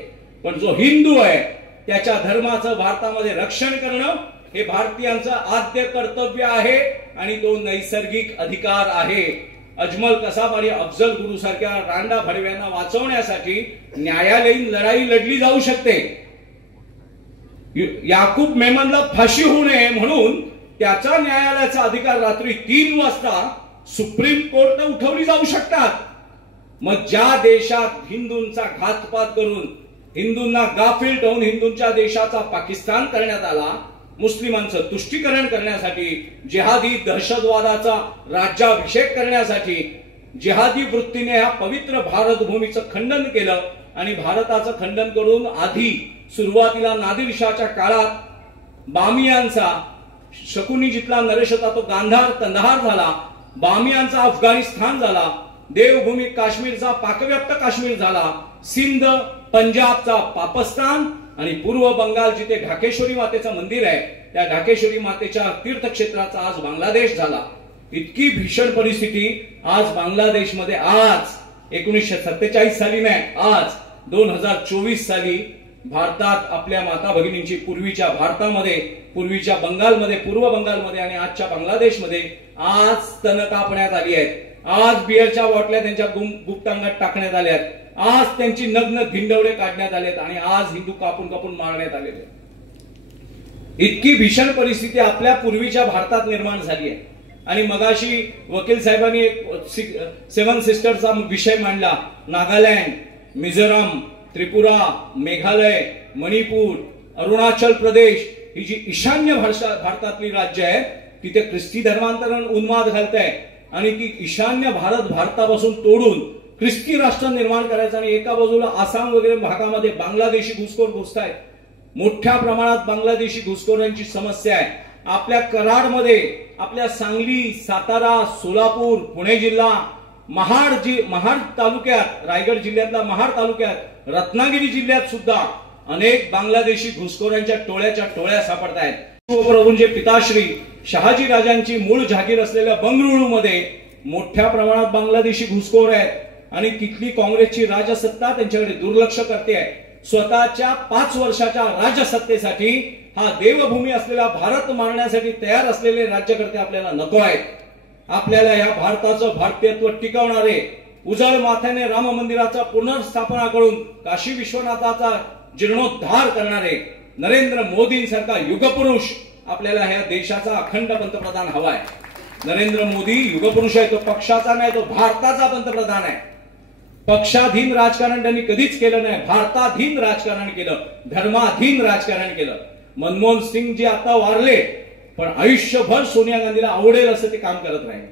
पण जो हिंदू आहे त्याच्या धर्माचं भारतामध्ये रक्षण करणं हे भारतीयांचं आद्य कर्तव्य आहे आणि तो नैसर्गिक अधिकार आहे. अजमल कसाब आणि अफजल गुरु सारख्या रांडा भडव्यांना वाचवण्यासाठी न्यायालयीन लढाई लढली जाऊ शकते. याकूब मेमनला फाशी होऊ नये म्हणून त्याचा न्यायालयाचा अधिकार रात्री 3 वाजता सुप्रीम कोर्ट उठवली जाऊ शकतात. मग ज्या देशात हिंदूंचा घातपात करून, हिंदूंना गाफील ठेवून हिंदूंच्या देशाचा पाकिस्तान करण्यात आला, मुस्लिमांचं तुष्टीकरण करण्यासाठी, जिहादी दहशतवादाचा राज्याभिषेक करण्यासाठी, जिहादी वृत्तीने ह्या पवित्र भारत भूमीचं खंडन केलं आणि भारताचं खंडन करून आधी सुरुवातीला नादिरशाहच्या काळात बामियांचा, शकुनी जिथला नरेश होता तो कंधार झाला, बामियांचा अफगाणिस्तान झाला, देवभूमी काश्मीरचा पाकव्याप्त काश्मीर झाला, सिंध पंजाबचा पाकिस्तान आणि पूर्व बंगाल जिथे ढाकेश्वरी मातेचं मंदिर आहे त्या ढाकेश्वरी मातेच्या तीर्थक्षेत्राचा आज बांगलादेश झाला. इतकी भीषण परिस्थिती आज बांगलादेशमध्ये, आज 1947 साली नाही, आज 2024 साली भारतात आपल्या माता भगिनींची पूर्वीच्या भारतामध्ये, पूर्वीच्या बंगालमध्ये, पूर्व बंगालमध्ये आणि आजच्या बांगलादेशमध्ये आज स्तन कापण्यात आली आहेत. आज बिअरच्या बॉटल्या त्यांच्या गुप्तांगात टाकण्यात आल्या आहेत. आज त्यांची नग्न धिंडवडे काढण्यात आलेत आणि आज हिंदू कापून कापून मारण्यात आलेले. इतकी भीषण परिस्थिती आपल्या पूर्वीच्या भारतात निर्माण झाली आहे. आणि मगाशी वकील साहेबांनी एक 7 सिस्टरचा विषय मांडला. नागालँड, मिझोराम, त्रिपुरा, मेघालय, मणिपूर, अरुणाचल प्रदेश ही जी ईशान्य भारतातली राज्य आहे तिथे ख्रिस्ती धर्मांतरण उन्माद घालतंय आणि ती ईशान्य भारतापासून तोडून ख्रिस्ती राष्ट्र निर्माण करायचं आणि एका बाजूला आसाम वगैरे भागामध्ये बांगलादेशी घुसखोर घुसतायत. मोठ्या प्रमाणात बांगलादेशी घुसखोरांची समस्या आहे. आपल्या कराडमध्ये, आपल्या सांगली, सातारा, सोलापूर, पुणे जिल्हा, महाड तालुक्यात, रायगड जिल्ह्यातल्या महाड तालुक्यात, रत्नागिरी जिल्ह्यात सुद्धा अनेक बांगलादेशी घुसखोरांच्या टोळ्या सापडत आहेत. प्रभूंचे पिताश्री शहाजी राजांची मूळ जागीर असलेल्या बंगळुरू मध्ये मोठ्या प्रमाणात बांगलादेशी घुसखोर आहेत आणि तिथली काँग्रेसची राजसत्ता त्यांच्याकडे दुर्लक्ष करते आहे. स्वतःच्या 5 वर्षाच्या राजसत्तेसाठी हा देवभूमी असलेला भारत मारण्यासाठी तयार असलेले राज्यकर्ते आपल्याला नको आहेत. आपल्याला या भारताचं भारतीयत्व टिकवणारे, उजळ माथ्याने राम मंदिराचा पुनर्स्थापना करून काशी विश्वनाथाचा जीर्णोद्धार करणारे नरेंद्र मोदींसारखा युगपुरुष आपल्याला ह्या देशाचा अखंड पंतप्रधान हवाय. नरेंद्र मोदी युगपुरुष आहे. तो पक्षाचा नाही, तो भारताचा पंतप्रधान आहे. पक्षाधीन राजकारण त्यांनी कधीच केलं नाही. भारताधीन राजकारण केलं, धर्माधीन राजकारण केलं. मनमोहन सिंग जे आता वारले, पण आयुष्यभर सोनिया गांधीला आवडेल असं ते काम करत राहिले.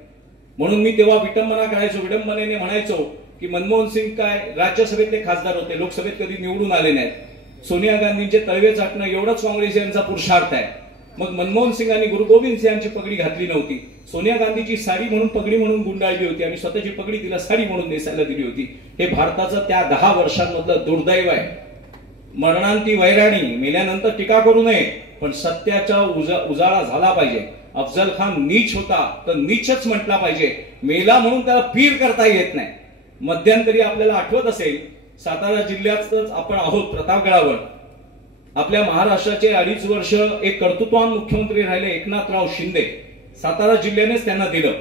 म्हणून मी तेव्हा विटंबना करायचो, विडंबनेने म्हणायचो की मनमोहन सिंग काय राज्यसभेतले खासदार होते, लोकसभेत कधी निवडून आले नाहीत. सोनिया गांधींचे तळवे चाटणं एवढंच काँग्रेसियांचा पुरुषार्थ आहे. मग मनमोहन सिंगांनी गुरु गोविंद सिंगांची पगडी घातली नव्हती. सोनिया गांधीची साडी म्हणून पगडी म्हणून गुंडाळली होती आणि स्वतःची पगडी तिला साडी म्हणून नेसायला दिली होती. हे भारताचं त्या 10 वर्षांमधलं दुर्दैव आहे. मरणांती वैराणी, मेल्यानंतर टीका करू नये, पण सत्याचा उजाळा झाला पाहिजे. अफजल खान नीच होता तर नीचच म्हटला पाहिजे. मेला म्हणून त्याला पीर करता येत नाही. मध्यंतरी आपल्याला आठवत असेल, सातारा जिल्ह्यातच आपण आहोत, प्रतापगडावर आपल्या महाराष्ट्राचे 2.5 वर्ष एक कर्तृत्ववान मुख्यमंत्री राहिले एकनाथराव शिंदे. सातारा जिल्ह्यानेच त्यांना दिलं.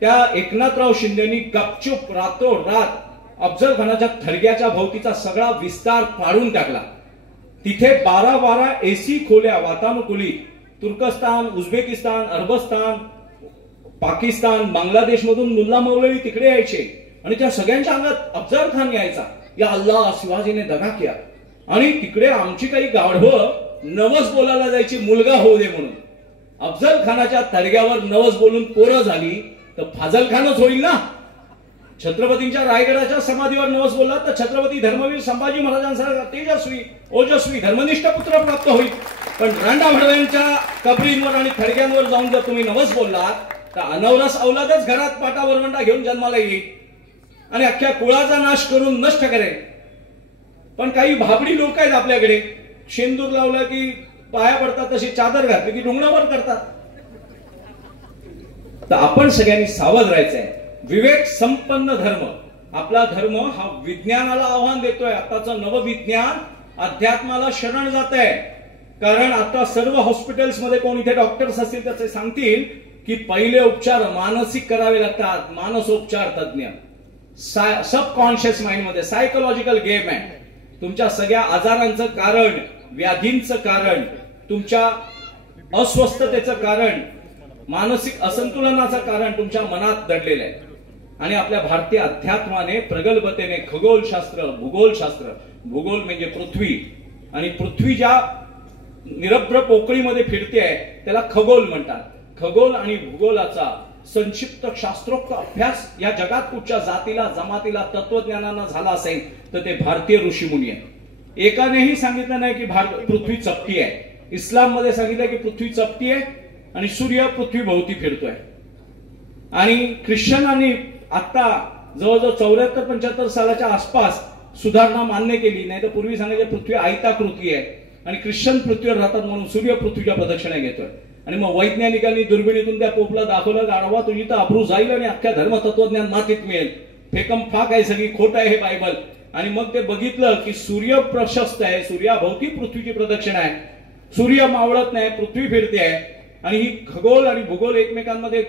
त्या एकनाथराव शिंदेनी गपचूप रातोरात अफजल खानाच्या थडग्याच्या भोवतीचा सगळा विस्तार पाडून टाकला. तिथे 12 एसी खोल्या, वातानुकूलित, तुर्कस्तान, उझबेकिस्तान, अरबस्तान, पाकिस्तान, बांगलादेश मधून मुल्ला मौलवी तिकडे यायचे आणि त्या सगळ्यांच्या अंगात अफजल खान यायचा. या अल्लाह, शिवाजीने दगा केला. आणि तिकडे आमची काही गाढवं नवस बोलायला जायची, मुलगा होऊ दे म्हणून. अफजल खानाच्या तडग्यावर नवस बोलून पोरं झाली तर फाजल खानच होईल ना. छत्रपतींच्या रायगडाच्या समाधीवर नवस बोलला तर छत्रपती धर्मवीर संभाजी महाराजांसारखा तेजस्वी, ओजस्वी, धर्मनिष्ठ पुत्र प्राप्त होईल. पण रांडा भडव्यांच्या कबरींवर आणि थडग्यांवर जाऊन जर तुम्ही नवस बोलला तर अनवरस अवलादच घरात पाटा वरवंटा घेऊन जन्माला येईल आणि अख्ख्या कुळाचा नाश करून नष्ट करेल. पण काही भाबडी लोक आहेत आपल्याकडे, शेंदूर लावला की पाया पडतात, तशी चादर घातली की डोंगरावर करतात. तर आपण सगळ्यांनी सावध राहायचंय. विवेक संपन्न धर्म, आपला धर्म हा विज्ञानाला आव्हान देतोय. आताचं नवविज्ञान अध्यात्माला शरण जात आहे. कारण आता सर्व हॉस्पिटल्स मध्ये कोण इथे डॉक्टर्स असतील तर ते सांगतील की पहिले उपचार मानसिक करावे लागतात. मानसोपचार तज्ञ, सबकॉन्शियस माइंड मध्ये सायकोलॉजिकल गेम आहे. तुमच्या सगळ्या आजारांचं कारण, व्याधींचं कारण, तुमच्या अस्वस्थतेचं कारण, मानसिक असंतुलनाचं कारण तुमच्या मनात दडलेलं आहे. आणि आपल्या भारतीय अध्यात्माने प्रगल्भतेने खगोलशास्त्र, भूगोलशास्त्र, भूगोल म्हणजे पृथ्वी, आणि पृथ्वी ज्या निरभ्र पोकळीमध्ये फिरते आहे त्याला खगोल म्हणतात. खगोल आणि भूगोलाचा संक्षिप्त शास्त्रोक्त अभ्यास या जगात कुठच्या जातीला, जमातीला, तत्वज्ञानांना झाला असेल तर ते भारतीय ऋषीमुनी आहे. एकानेही सांगितलं नाही की पृथ्वी चपटी आहे. इस्लाम मध्ये सांगितलं की पृथ्वी चपटी आहे आणि सूर्य पृथ्वी भोवती फिरतोय. आणि ख्रिश्चनांनी आता जवळजवळ 74-75 सालाच्या आसपास सुधारणा मान्य केली. नाही तर पूर्वी सांगायचे पृथ्वी आयताकृती आहे आणि ख्रिश्चन पृथ्वीवर राहतात म्हणून सूर्य पृथ्वीच्या प्रदक्षिणा घेतोय. आणि मग वैज्ञानिकांनी दुर्बिणीतून त्या पोपला दाखवलं, गाढवा तुझी तर अब्रू जाईल आणि अख्ख्या धर्मतत्वज्ञान मातीत मिळेल. फेकम फाक आहे सगळी, खोट आहे हे बायबल. आणि मग ते बघितलं की सूर्य प्रशस्त आहे, सूर्याभोवती पृथ्वीची प्रदक्षिणा आहे, सूर्य मावळत नाही, पृथ्वी फिरते आहे. आणि ही खगोल आणि भूगोल एकमेकांमध्ये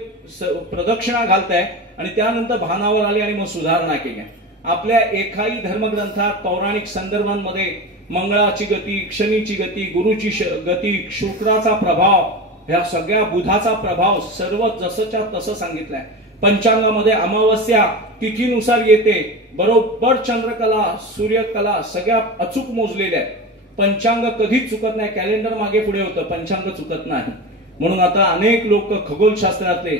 प्रदक्षिणा घालताय. आणि त्यानंतर भानावर आले आणि मग सुधारणा केल्या. आपल्या एकाही धर्मग्रंथात, पौराणिक संदर्भांमध्ये मंगळाची गती, शनीची गती, गुरुची गती, शुक्राचा प्रभाव, ह्या सगळ्या, बुधाचा प्रभाव सर्व जसंच्या तसं सांगितलंय. पंचांगामध्ये अमावस्या तिथीनुसार येते, बरोबर चंद्रकला, सूर्यकला सगळ्या अचूक मोजलेल्या आहेत. पंचांग कधीच चुकत नाही. कॅलेंडर मागे पुढे होतं, पंचांग चुकत नाही. म्हणून आता अनेक लोक खगोलशास्त्रातले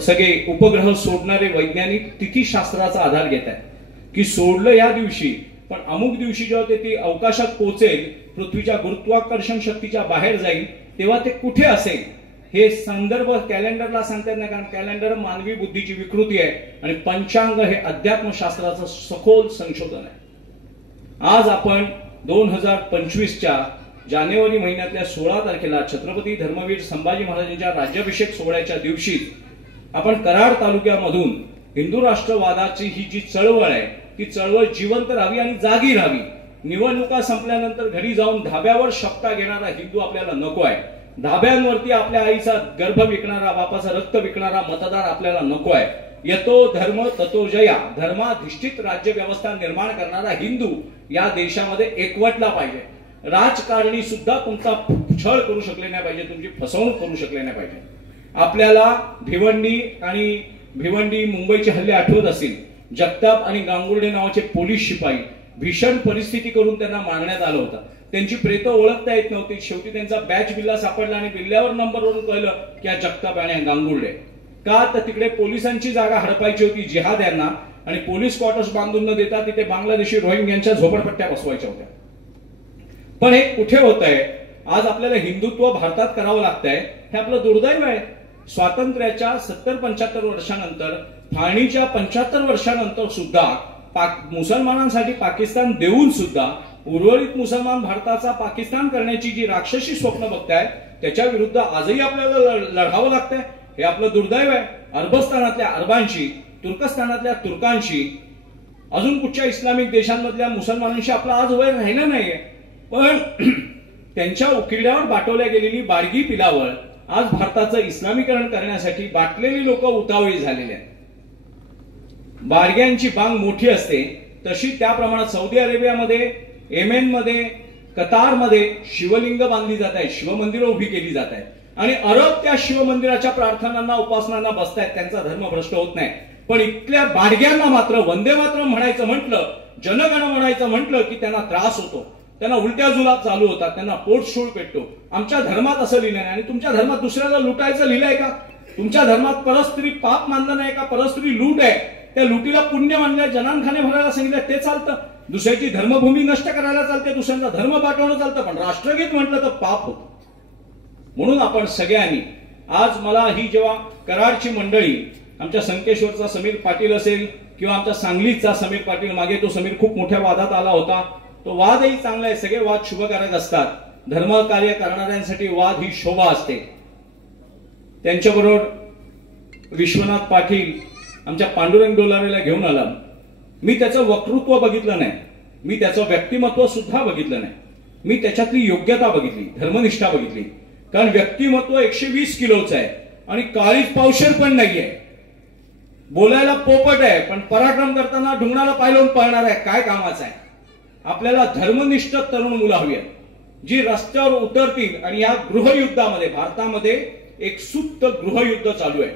सगळे उपग्रह सोडणारे वैज्ञानिक तिथीशास्त्राचा आधार घेत आहेत की सोडलं या दिवशी, पण अमुक दिवशी जेव्हा ते ती अवकाशात पोहोचेल, पृथ्वीच्या गुरुत्वाकर्षण शक्तीच्या बाहेर जाईल, तेव्हा ते कुठे असेल हे संदर्भ कॅलेंडरला सांगतात नाही. कारण कॅलेंडर मानवी बुद्धीची विकृती आहे आणि पंचांग हे अध्यात्मशास्त्राचं सखोल संशोधन आहे. आज आपण 2025च्या जानेवारी महिन्यातल्या 16 तारखेला छत्रपती धर्मवीर संभाजी महाराजांच्या राज्याभिषेक सोहळ्याच्या दिवशी आपण कराड तालुक्यामधून हिंदू राष्ट्रवादाची ही जी चळवळ आहे ती चळवळ जिवंत राहावी आणि जागी राहावी. निवडणुका संपल्यानंतर घरी जाऊन धाब्यावर शपथा घेणारा हिंदू आपल्याला नको आहे. धाब्यांवरती आपल्या आईचा गर्भ विकणारा, बापाचं रक्त विकणारा मतदार आपल्याला नको आहे. यतो धर्म ततो जया, धर्माधिष्ठित राज्य व्यवस्था निर्माण करणारा हिंदू या देशामध्ये एकवटला पाहिजे. राजकारणी सुद्धा तुमचा छळ करू शकले नाही पाहिजे, तुमची फसवणूक करू शकले नाही पाहिजे. आपल्याला भिवंडी मुंबईचे हल्ले आठवत असतील. जगताप आणि गांगुर्डे नावाचे पोलीस शिपाई भीषण परिस्थिती करून त्यांना मारण्यात आलं होतं. त्यांची प्रेत ओळखता येत नव्हती. शेवटी त्यांचा बॅच बिल्ला सापडला आणि बिल्ल्यावर नंबरवरून कळलं की हा जगताप आणि गांगुर्डे. का तर तिकडे पोलिसांची जागा हडपायची होती जिहाद यांना, आणि पोलीस क्वार्टर्स बांधून न देता तिथे बांगलादेशी रोहिंग्यांच्या झोपडपट्ट्या बसवायच्या होत्या. पण हे कुठे होत आहे? आज आपल्याला हिंदुत्व भारतात करावं लागतंय. हे आपलं दुर्दैव आहे. स्वातंत्र्याच्या 70-75 वर्षानंतर, फाळणीच्या 75 वर्षानंतर सुद्धा मुसलमानांसाठी पाकिस्तान देऊन सुद्धा उर्वरित मुसलमान भारताचा पाकिस्तान करण्याची जी राक्षसी स्वप्न बघतायत त्याच्या विरुद्ध आजही आपल्याला लढावं लागतंय. हे आपलं दुर्दैव आहे. अरबस्तानातल्या अरबांशी, तुर्कस्तानातल्या तुर्कांशी, अजून कुठच्या इस्लामिक देशांमधल्या मुसलमानांशी आपलं आज वय राहिलं नाहीये. पण त्यांच्या उकिरड्यावर बाटवल्या गेलेली बाडगी पिलावळ आज भारताचं इस्लामीकरण करण्यासाठी बाटलेली लोक उतावळी झालेली आहेत. बाडग्यांची बांग मोठी असते तशी त्या प्रमाणात सौदी अरेबियामध्ये, येमेनमध्ये, कतारमध्ये शिवलिंग बांधली जात आहेत, शिवमंदिरं उभी केली जात आहेत, आणि अरब त्या शिवमंदिराच्या प्रार्थनांना, उपासनांना बसतायत. त्यांचा धर्म भ्रष्ट होत नाही. पण इथल्या बाडग्यांना मात्र वंदे मातरम म्हणायचं म्हटलं, जनगण म्हणायचं म्हटलं की त्यांना त्रास होतो, त्यांना उलट्या जुलाब चालू होतात, त्यांना पोटशूळ पेटतो. आमच्या धर्मात असं लिहिलं नाही. आणि तुमच्या धर्मात दुसऱ्याला लुटायचं लिहिलंय का? तुमच्या धर्मात परस्त्री पाप मानलं नाही का? परस्त्री लूट आहे, त्या लुटीला पुण्य मानलंय. जनानखाने भरायला सांगितलं ते चालतं. दुसऱ्याची धर्मभूमी नष्ट करायला चालते, दुसऱ्यांचा धर्म पाठवणं चालतं, पण राष्ट्रगीत म्हटलं तर पाप होतं. म्हणून आपण सगळ्यांनी आज मला ही जेव्हा कराडची मंडळी, आमच्या संकेश्वरचा समीर पाटील असेल किंवा आमच्या सांगलीचा समीर पाटील, मागे तो समीर खूप मोठ्या वादात आला होता, तो वादही चांगला आहे. सगळे वाद शुभकारक असतात. धर्म कार्य करणाऱ्यांसाठी वाद ही शोभा असते. त्यांच्याबरोबर विश्वनाथ पाटील आमच्या पांडुरंग डोलारेला घेऊन आला. मी त्याचं वक्तृत्व बघितलं नाही, मी त्याचं व्यक्तिमत्व सुद्धा बघितलं नाही, मी त्याच्यातली योग्यता बघितली, धर्मनिष्ठा बघितली. कारण व्यक्तिमत्व 120 किलोचं आहे आणि काळीच पावशेर पण नाहीये. बोलायला पोपट आहे पण पराक्रम करताना ढुंगणाला पाय पळणार आहे. काय कामाचं आहे? आपल्याला धर्मनिष्ठ तरुण मुलं हवी आहेत जी रस्त्यावर उतरतील. आणि या गृहयुद्धामध्ये, भारतामध्ये एक सुप्त गृहयुद्ध चालू आहे.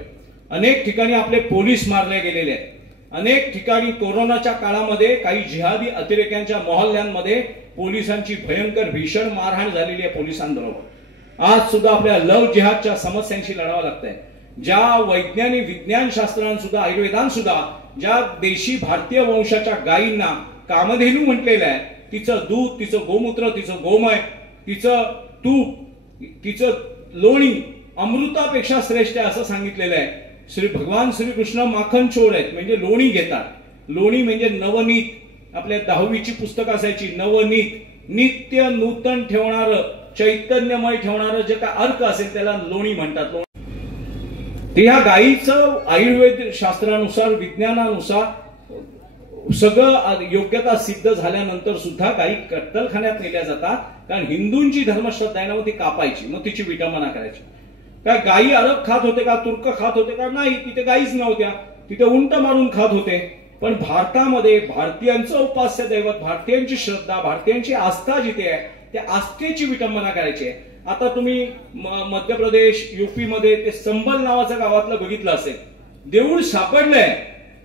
अनेक ठिकाणी आपले पोलीस मारले गेलेले आहेत. अनेक ठिकाणी कोरोनाच्या काळामध्ये काही जिहादी अतिरेक्यांच्या मोहल्ल्यांमध्ये पोलिसांची भयंकर भीषण मारहाण झालेली आहे पोलिसांबरोबर. आज सुद्धा आपल्या लव जिहादच्या समस्यांशी लढावं लागतंय. ज्या वैज्ञानिक विज्ञान शास्त्रांत सुद्धा, आयुर्वेदांत सुद्धा ज्या देशी भारतीय वंशाच्या गायींना कामधेनू म्हटलेलं आहे, तिचं दूध, तिचं गोमूत्र, तिचं गोमय, तिचं तूप, तिचं लोणी अमृतापेक्षा श्रेष्ठ आहे असं सांगितलेलं आहे. भगवान श्रीकृष्ण माखन चोर आहेत, म्हणजे लोणी घेतात. लोणी म्हणजे नवनीत. आपल्या 10वीची पुस्तक असायची, नवनीत, नित्य नूतन ठेवणारं, चैतन्यमय ठेवणारं जे काय अर्क असेल त्याला लोणी म्हणतात. ते ह्या गायीचं आयुर्वेद शास्त्रानुसार, विज्ञानानुसार सगळं योग्यता सिद्ध झाल्यानंतर सुद्धा गायी कत्तलखान्यात नेल्या जातात. कारण हिंदूंची धर्मश्रद्धा आहे ना, मग ती कापायची, मग तिची विटंबना करायची. काय गायी अरब खात होते का? तुर्क खात होते का? नाही, तिथे गायीच नव्हत्या, तिथे उंट मारून खात होते. पण भारतामध्ये भारतीयांचं उपास्य दैवत, भारतीयांची श्रद्धा, भारतीयांची आस्था जिथे आहे त्या आस्थेची विटंबना करायची आहे. आता तुम्ही मध्य प्रदेश, युपी मध्ये ते संबल नावाच्या गावातलं बघितलं असेल. देऊळ सापडलंय,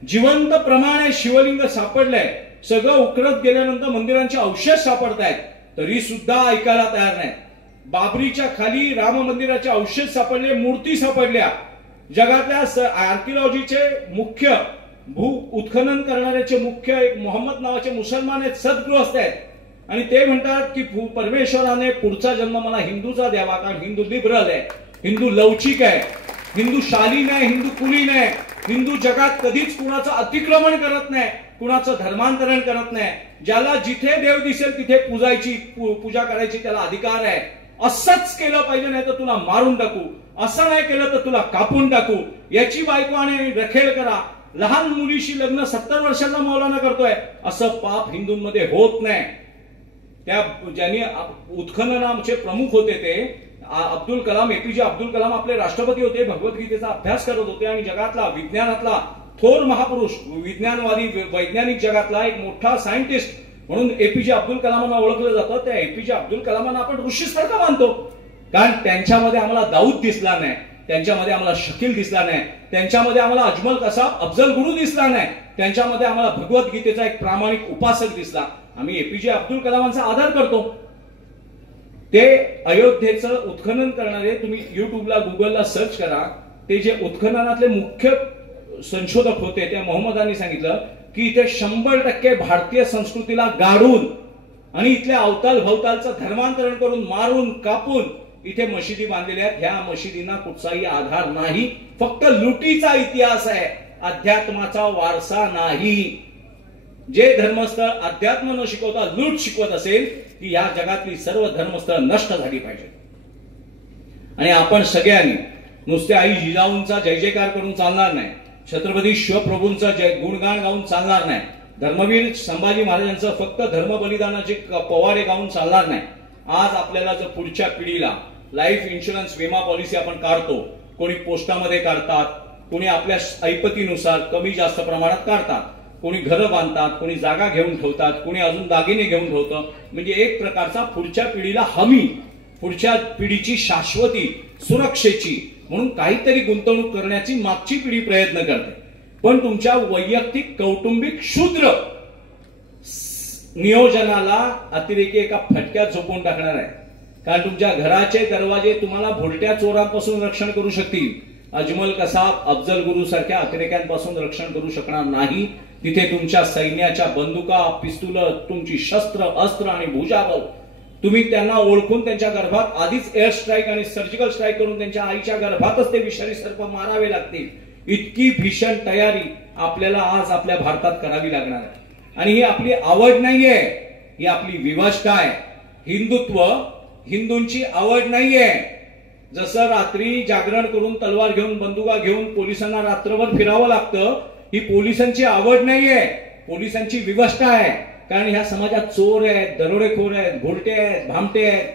जिवंत प्रमाणे शिवलिंग सापडलंय. सगळं उकरत गेल्यानंतर मंदिरांचे अवशेष सापडतायत, तरी सुद्धा ऐकायला तयार नाही. बाबरीच्या खाली राम मंदिराचे अवशेष सापडले, मूर्ती सापडल्या. जगातल्या आर्किओलॉजीचे मुख्य, भू उत्खनन करणाऱ्याचे मुख्य एक मोहम्मद नावाचे मुसलमान आहेत, सद्गृहस्थ आहेत. आणि ते म्हणतात की परमेश्वराने पुढचा जन्म मला हिंदूचा द्यावा, कारण हिंदू लिबरल आहे, हिंदू लवचिक आहे, हिंदू शालीन आहे, हिंदू कुलीन आहे. हिंदू जगात कधीच कुणाचं अतिक्रमण करत नाही, कुणाचं धर्मांतरण करत नाही. ज्याला जिथे देव दिसेल तिथे पूजा करायची त्याला अधिकार आहे. असंच केलं पाहिजे, नाही तर तुला मारून टाकू, असं नाही केलं तर तुला कापून टाकू, याची बायको आणि रखेल करा, लहान मुलीशी लग्न 70 वर्षाचा मौलाना करतोय, असं पाप हिंदूंमध्ये होत नाही. त्या ज्यांनी उत्खननाचे प्रमुख होते ते अब्दुल कलाम, एपीजे अब्दुल कलाम आपले राष्ट्रपती होते, भगवद्गीतेचा अभ्यास करत होते आणि जगातला विज्ञानातला थोर महापुरुष, विज्ञानवादी, वैज्ञानिक जगातला एक मोठा सायंटिस्ट म्हणून एपीजे अब्दुल कलामांना ओळखलं जातं. त्या एपीजे अब्दुल कलामांना आपण ऋषीसारखं मानतो, कारण त्यांच्यामध्ये आम्हाला दाऊद दिसला नाही, त्यांच्यामध्ये आम्हाला शकील दिसला नाही, त्यांच्यामध्ये आम्हाला अजमल कसाब, अफजल गुरु दिसला नाही, त्यांच्यामध्ये आम्हाला भगवद्गीतेचा एक प्रामाणिक उपासक दिसला. आम्ही एपीजे अब्दुल कलामांचा आदर करतो. ते अयोध्येचं उत्खनन करणारे, तुम्ही युट्यूबला गुगलला सर्च करा, ते जे उत्खननातले मुख्य संशोधक होते त्या मोहम्मदांनी सांगितलं की इथे 100% भारतीय संस्कृतीला गाडून आणि इथल्या अवताल भवतालचं धर्मांतरण करून, मारून, कापून इथे मशिदी बांधलेल्या आहेत. ह्या मशिदींना कुठचाही आधार नाही, फक्त लुटीचा इतिहास आहे, अध्यात्माचा वारसा नाही. जे धर्मस्थळ अध्यात्म न शिकवता लूट शिकवत असेल की या जगातली सर्व धर्मस्थळ नष्ट झाली पाहिजे. आणि आपण सगळ्यांनी नुसते आई जिजाऊंचा जय जयकार करून चालणार नाही, छत्रपती शिवप्रभूंचा गुणगान गाऊन चालणार नाही, धर्मवीर संभाजी महाराजांचं फक्त धर्म बलिदानाचे पवाडे गाऊन चालणार नाही. आज आपल्याला जर पुढच्या पिढीला लाईफ इन्शुरन्स विमा पॉलिसी आपण काढतो, कोणी पोस्टामध्ये काढतात, कोणी आपल्या ऐपतीनुसार कमी जास्त प्रमाणात काढतात, कोणी घरं बांधतात, कोणी जागा घेऊन ठेवतात, कोणी अजून दागिने घेऊन ठेवतं, म्हणजे एक प्रकारचा पुढच्या पिढीला हमी, पुढच्या पिढीची शाश्वती, सुरक्षेची म्हणून काहीतरी गुंतवणूक करण्याची मागची पिढी प्रयत्न करते. पण तुमच्या वैयक्तिक कौटुंबिक शूद्र नियोजनाला अतिरेकी एका फटक्यात झोपून टाकणार आहे. कारण तुमच्या घराचे दरवाजे तुम्हाला भुलट्या चोरांपासून रक्षण करू शकतील, अजमल कसाब, अफजल गुरु सारख्या अतिरेक्यांपासून रक्षण करू शकणार नाही. तिथे तुमच्या सैन्याच्या बंदुका, पिस्तूल, तुमची शस्त्र, अस्त्र आणि भुजाबल, तुम्ही त्यांना ओळखून त्यांच्या गर्भात आधीच एअर स्ट्राईक आणि सर्जिकल स्ट्राईक करून त्यांच्या आईच्या गर्भातच ते विषारी सर्प मारावे लागतील. इतकी भीषण तयारी आपल्याला आज आपल्या भारतात करावी लागणार आहे. आणि ही आपली आवड नाहीये, ही आपली विवशता आहे. हिंदुत्व हिंदूंची आवड नाहीये. जसं रात्री जागरण करून तलवार घेऊन, बंदुका घेऊन पोलिसांना रात्रभर फिरावं लागतं, ही पोलिसांची आवड नाहीये, पोलिसांची विवशता आहे. कारण ह्या समाजात चोर आहेत, दरोडेखोर आहेत, घोरटे आहेत, भामटे आहेत,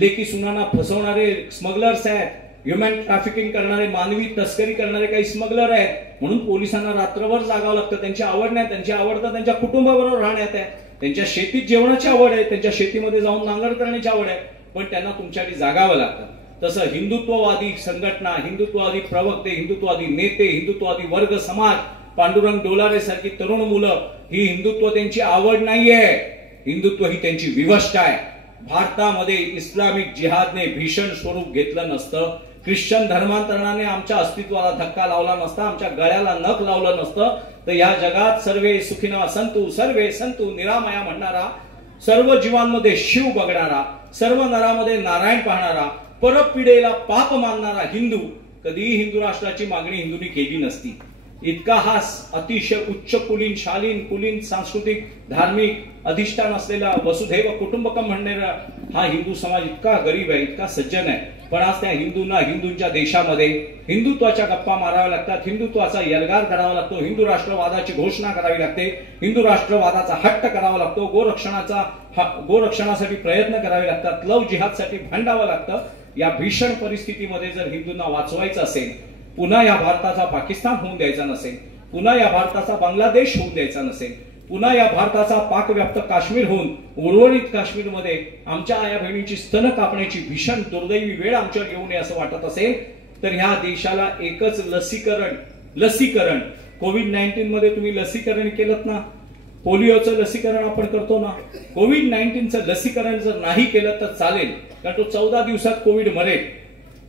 लेकी सुनांना फसवणारे स्मगलर्स आहेत, ह्युमन ट्रॅफिकिंग करणारे, मानवी तस्करी करणारे काही स्मगलर आहेत. म्हणून पोलिसांना रात्रभर जागावं लागतं. त्यांची आवड नाही, त्यांची आवड तर त्यांच्या कुटुंबाबरोबर राहण्यात आहे, त्यांच्या शेतीत जेवणाची आवड आहे, त्यांच्या शेतीमध्ये जाऊन नांगर करण्याची आवड आहे, पण त्यांना तुमच्यासाठी जागावं लागतं. तसं हिंदुत्ववादी संघटना, हिंदुत्ववादी प्रवक्ते, हिंदुत्ववादी नेते, हिंदुत्ववादी वर्ग समाज, पांडुरंग डोलारे सारखी तरुण मुलं, ही हिंदुत्व त्यांची आवड नाहीये, हिंदुत्व ही त्यांची विवशता आहे. भारतामध्ये इस्लामिक जिहादने भीषण स्वरूप घेतलं नसतं, ख्रिश्चन धर्मांतरणाने आमच्या अस्तित्वाला धक्का लावला नसता, आमच्या गळ्याला नख लावलं नसतं, तर या जगात सर्वे सुखिनः संतु, सर्वे संतु निरामया म्हणणारा, सर्व जीवांमध्ये शिव बघणारा, सर्व नरामध्ये नारायण पाहणारा, परपिढीला पाप मानणारा हिंदू कधीही हिंदू राष्ट्राची मागणी हिंदूंनी केली नसती. इतका हा अतिशय उच्च कुलीन, शालीन, कुलीन, सांस्कृतिक, धार्मिक अधिष्ठान असलेला वसुधैव कुटुंबकम म्हणणारा हा हिंदू समाज इतका गरीब आहे, इतका सज्जन आहे. पण आज त्या हिंदूंना हिंदूंच्या देशामध्ये हिंदुत्वाच्या गप्पा माराव्या लागतात, हिंदुत्वाचा यलगार करावा लागतो, हिंदू राष्ट्रवादाची घोषणा करावी लागते, हिंदू राष्ट्रवादाचा हट्ट करावा लागतो, गोरक्षणासाठी प्रयत्न करावे लागतात, लव जिहादसाठी भांडावं लागतं. या भीषण परिस्थितीमध्ये जर हिंदूंना वाचवायचं असेल, पुन्हा या भारताचा पाकिस्तान होऊन द्यायचा नसेल, पुन्हा या भारताचा बांगलादेश होऊन द्यायचा नसेल, पुन्हा या भारताचा पाकव्याप्त काश्मीर होऊन उर्वरित काश्मीरमध्ये आमच्या आया बहिणींची स्तन कापण्याची भीषण दुर्दैवी वेळ आमच्यावर येऊ नये असं वाटत असेल, तर ह्या देशाला एकच लसीकरण कोविड-19 मध्ये तुम्ही लसीकरण केलं ना, पोलिओचं लसीकरण आपण करतो ना, कोविड-19चं लसीकरण जर नाही केलं तर चालेल, कारण तो 14 दिवसात कोविड मरेल.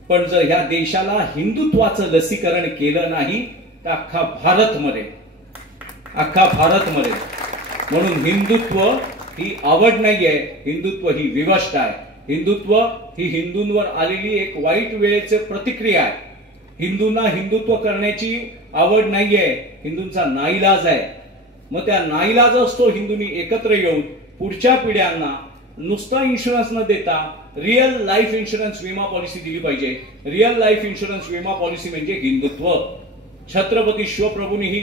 पण जर ह्या देशाला हिंदुत्वाचं लसीकरण केलं नाही तर अख्खा भारत मरेल, अख्खा भारत मरेल. म्हणून हिंदुत्व ही आवड नाहीये, हिंदुत्व ही विवशता आहे. हिंदुत्व ही हिंदूंवर आलेली एक वाईट वेळेची प्रतिक्रिया आहे. हिंदूंना हिंदुत्व करण्याची आवड नाहीये, हिंदूंचा नाईलाज आहे. मग त्या नाईलाज असतो हिंदूंनी एकत्र येऊन पुढच्या पिढ्यांना नुसता इन्शुरन्स न देता रिअल लाईफ इन्शुरन्स विमा पॉलिसी दिली पाहिजे. रिअल लाईफ इन्शुरन्स विमा पॉलिसी म्हणजे हिंदुत्व. छत्रपती शिवप्रभूंनी ही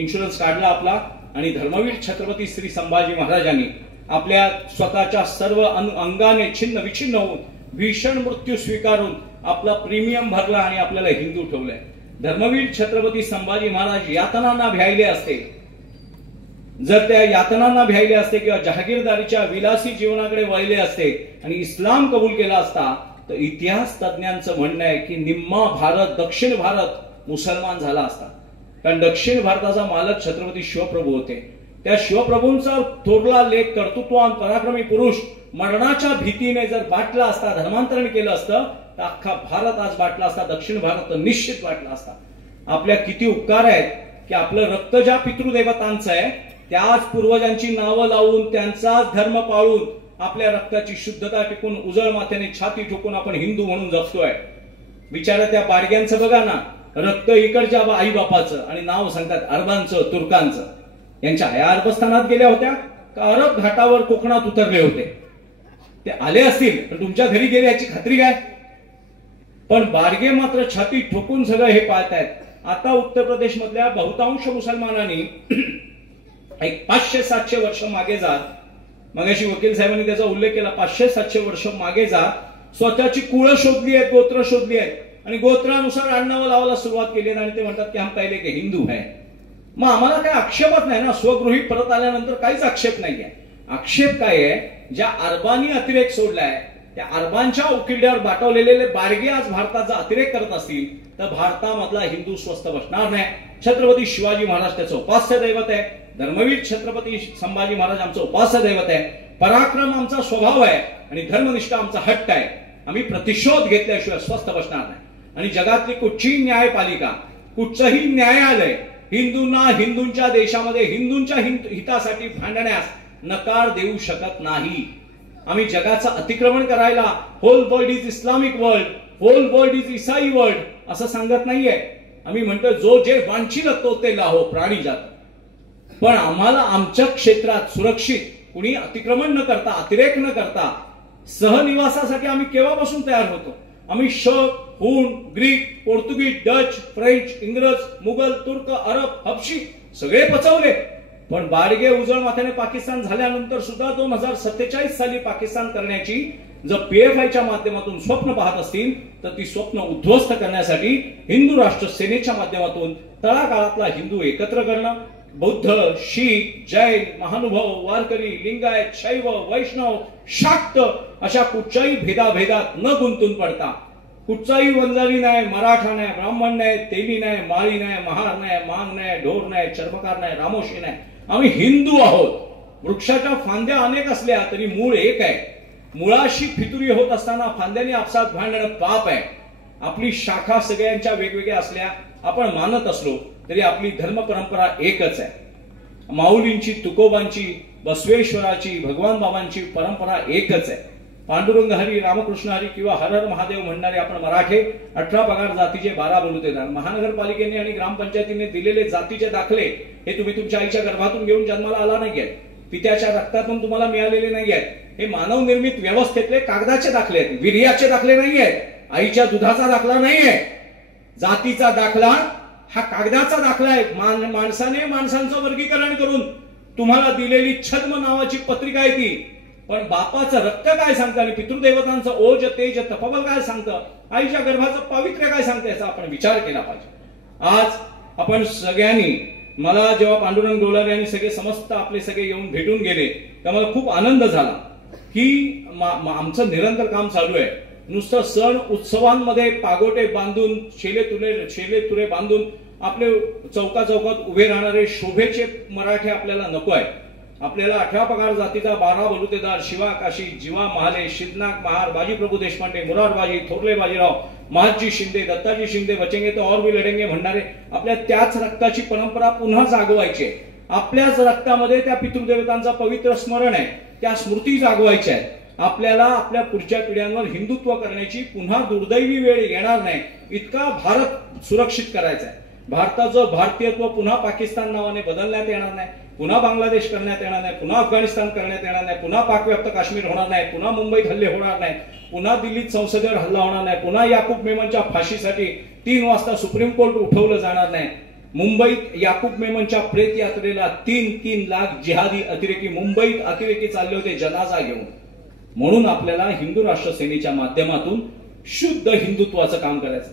इन्शुरन्स काढला आपला आणि धर्मवीर छत्रपती श्री संभाजी महाराजांनी आपल्या स्वतःच्या सर्व अंगाने छिन्न विछिन्न होऊन भीषण मृत्यू स्वीकारून आपला प्रीमियम भरला आणि आपल्याला हिंदू ठेवलाय. धर्मवीर छत्रपती संभाजी महाराज यातनांना भ्यायले असते, जर त्या यातनांना भ्यायले असते किंवा जहागीरदारीच्या विलासी जीवनाकडे वळले असते आणि इस्लाम कबूल केला असता तर इतिहास तज्ञांचं म्हणणं आहे की निम्मा भारत, दक्षिण भारत मुसलमान झाला असता. कारण दक्षिण भारताचा मालक छत्रपती शिवप्रभू होते. त्या शिवप्रभूंचा थोरला लेख कर्तृत्ववान पराक्रमी पुरुष मरणाच्या भीतीने जर बाटला असता, धर्मांतरण केलं असतं तर अख्खा भारत आज बाटला असता, दक्षिण भारत तर निश्चित बाटला असता. आपल्या किती उपकार आहेत की आपलं रक्त ज्या पितृदेवतांचं आहे त्याच पूर्वजांची नावं लावून त्यांचाच धर्म पाळून आपल्या रक्ताची शुद्धता टिकून उजळ माथ्याने छाती ठोकून आपण हिंदू म्हणून जगतोय. विचारा त्या बाडग्यांचं बघा ना, रक्त इकडच्या आई बापाचं आणि नाव सांगतात अरबांचं, तुर्कांचं. यांच्या आया अरबस्थानात गेल्या होत्या का अरब घाटावर कोकणात उतरले होते? ते आले असतील तर तुमच्या घरी गेले याची खात्री काय? पण बाडगे मात्र छाती ठोकून सगळं हे पाळतायत. आता उत्तर प्रदेश मधल्या बहुतांश मुसलमानांनी एक 500-700 वर्ष मागे जात, मगाशी वकील साहेबांनी त्याचा उल्लेख केला, 500-700 वर्ष मागे जात स्वतःची कुळं शोधली आहेत, गोत्र शोधली आहेत आणि गोत्रानुसार आडनावं लावायला सुरुवात केली आणि ते म्हणतात की हम पहिले के हिंदू आहे. मग आम्हाला काही आक्षेपच नाही ना, स्वगृही परत आल्यानंतर काहीच आक्षेप नाहीये. आक्षेप काय आहे, ज्या अरबांनी अतिरेक सोडलाय त्या अरबांच्या उकिरड्यावर बाटवलेले बाडगे आज भारताचा अतिरेक करत असतील तर भारतामधला हिंदू स्वस्थ बसणार नाही. छत्रपती शिवाजी महाराज त्याचं उपास्य दैवत आहे. धर्मवीर छत्रपती संभाजी महाराज आमचं उपास्य दैवत आहे. पराक्रम आमचा स्वभाव आहे आणि धर्मनिष्ठा आमचा हट्ट आहे. आम्ही प्रतिशोध घेतल्याशिवाय स्वस्थ बसणार नाही. आणि जगातली कुठचीही न्यायपालिका, कुठचंही न्यायालय हिंदूंना हिंदूंच्या देशामध्ये हिंदूंच्या हितासाठी भांडण्यास नकार देऊ शकत नाही. आम्ही जगाचं अतिक्रमण करायला whole world is Islamic world, whole world is इसाई वर्ल्ड असं सांगत नाहीये. आम्ही म्हणतो जो जे वांछिल तो ते लाहो प्राणी जात. पण आम्हाला आमच्या क्षेत्रात सुरक्षित कुणी अतिक्रमण न करता, अतिरेक न करता सहनिवासासाठी आम्ही केव्हापासून तयार होतो. आम्ही शक, हूण, ग्रीक, पोर्तुगीज, डच, फ्रेंच, इंग्रज, मुघल, तुर्क, अरब, हबशी सगळे पचवले. पण बाडगे उजळ माथ्याने पाकिस्तान झाल्यानंतर सुद्धा 2047 साली पाकिस्तान करण्याची जर पीएफआयच्या माध्यमातून स्वप्न पाहत असतील तर ती स्वप्न उद्ध्वस्त करण्यासाठी हिंदू राष्ट्र सेनेच्या माध्यमातून तळागाळातला हिंदू एकत्र करणं, बौद्ध, शीख, जैन, महानुभाव, वारकरी, लिंगायत, शैव, वैष्णव, शाक्त अशा कुठच्याही भेदाभेदात न गुंतून पडता, कुठचाही वंजारी नाही, मराठा नाही, ब्राह्मण नाही, तेली नाही, माळी नाही, महार नाही, मांग नाही, ढोर नाही, चर्मकार नाही, रामोशी नाही, आम्ही हिंदू आहोत. वृक्षाच्या फांद्या अनेक असल्या तरी मूळ एक आहे. मुळाशी फितुरी होत असताना फांद्याने आपसात भांडणं पाप आहे. आपली शाखा सगळ्यांच्या वेगवेगळ्या असल्या, आपण मानत असलो तरी आपली धर्म परंपरा एकच आहे. माऊलींची, तुकोबांची, बसवेश्वराची, भगवान बाबांची परंपरा एकच आहे. पांडुरंग हरी, रामकृष्ण हरी किंवा हर हर महादेव म्हणणारे आपण मराठे 18 पगार जातीचे 12 बलुतेदार. महानगरपालिकेने आणि ग्रामपंचायतीने दिलेले जातीचे दाखले हे तुम्ही तुमच्या आईच्या गर्भातून घेऊन जन्माला आला नाहीये, पित्याच्या रक्तातून तुम्हाला मिळालेले नाहीये. हे मानव निर्मित व्यवस्थेतले कागदाचे दाखले आहेत, वीर्याचे दाखले नाहीयेत, आईच्या दुधाचा दाखला नाहीये. जातीचा दाखला हा कागदाचा दाखला आहे. माणसाने माणसांचं वर्गीकरण करून तुम्हाला दिलेली छद्म नावाची पत्रिका आहे ती. पण बापाचं रक्त काय सांगतं आणि पितृदेवतांचं ओज, तेज, तपबल काय सांगतं, आईच्या गर्भाचं पावित्र्य काय सांगतं याचा आपण विचार केला पाहिजे. आज आपण सगळ्यांनी, मला जेव्हा पांडुरंग डोलारे यांनी सगळे समस्त आपले सगळे येऊन भेटून गेले तेव्हा मला खूप आनंद झाला की आमचं निरंतर काम चालू आहे. नुसतं सण उत्सवांमध्ये पागोटे बांधून, शेले तुरे बांधून आपले चौकात उभे राहणारे शोभेचे मराठे आपल्याला नको आहे. आपल्याला 18 पगार जातीचा 12 बलुतेदार, शिवा काशी, जीवा महाले, शिदनाक महार, बाजीप्रभू देशपांडे, मुरारबाजी, थोरले बाजीराव, महाजी शिंदे, दत्ताजी शिंदे, बचेंगे तो और भी लढेंगे म्हणणारे आपल्या त्याच रक्ताची परंपरा पुन्हा जागवायची. आपल्याच रक्तामध्ये त्या पितृदेवतांचा पवित्र स्मरण आहे, त्या स्मृती जागवायच्या आहेत. आपल्याला आपल्या पुढच्या पिढ्यांवर हिंदुत्व करण्याची पुन्हा दुर्दैवी वेळ येणार नाही इतका भारत सुरक्षित करायचा आहे. भारताचं भारतीयत्व पुन्हा पाकिस्तान नावाने बदलण्यात येणार नाही, पुन्हा बांगलादेश करण्यात येणार नाही, पुन्हा अफगाणिस्तान करण्यात येणार नाही, पुन्हा पाकव्याप्त काश्मीर होणार नाही, पुन्हा मुंबईत हल्ले होणार नाही, पुन्हा दिल्लीत संसदेवर हल्ला होणार नाही, पुन्हा याकूब मेमनच्या फाशीसाठी 3 वाजता सुप्रीम कोर्ट उठवलं जाणार नाही. मुंबईत याकूब मेमनच्या प्रेत यात्रेला 3 लाख जिहादी अतिरेकी मुंबईत अतिरेकी चालले होते जनाजा घेऊन. म्हणून आपल्याला हिंदू राष्ट्र सेनेच्या माध्यमातून शुद्ध हिंदुत्वाचं काम करायचं.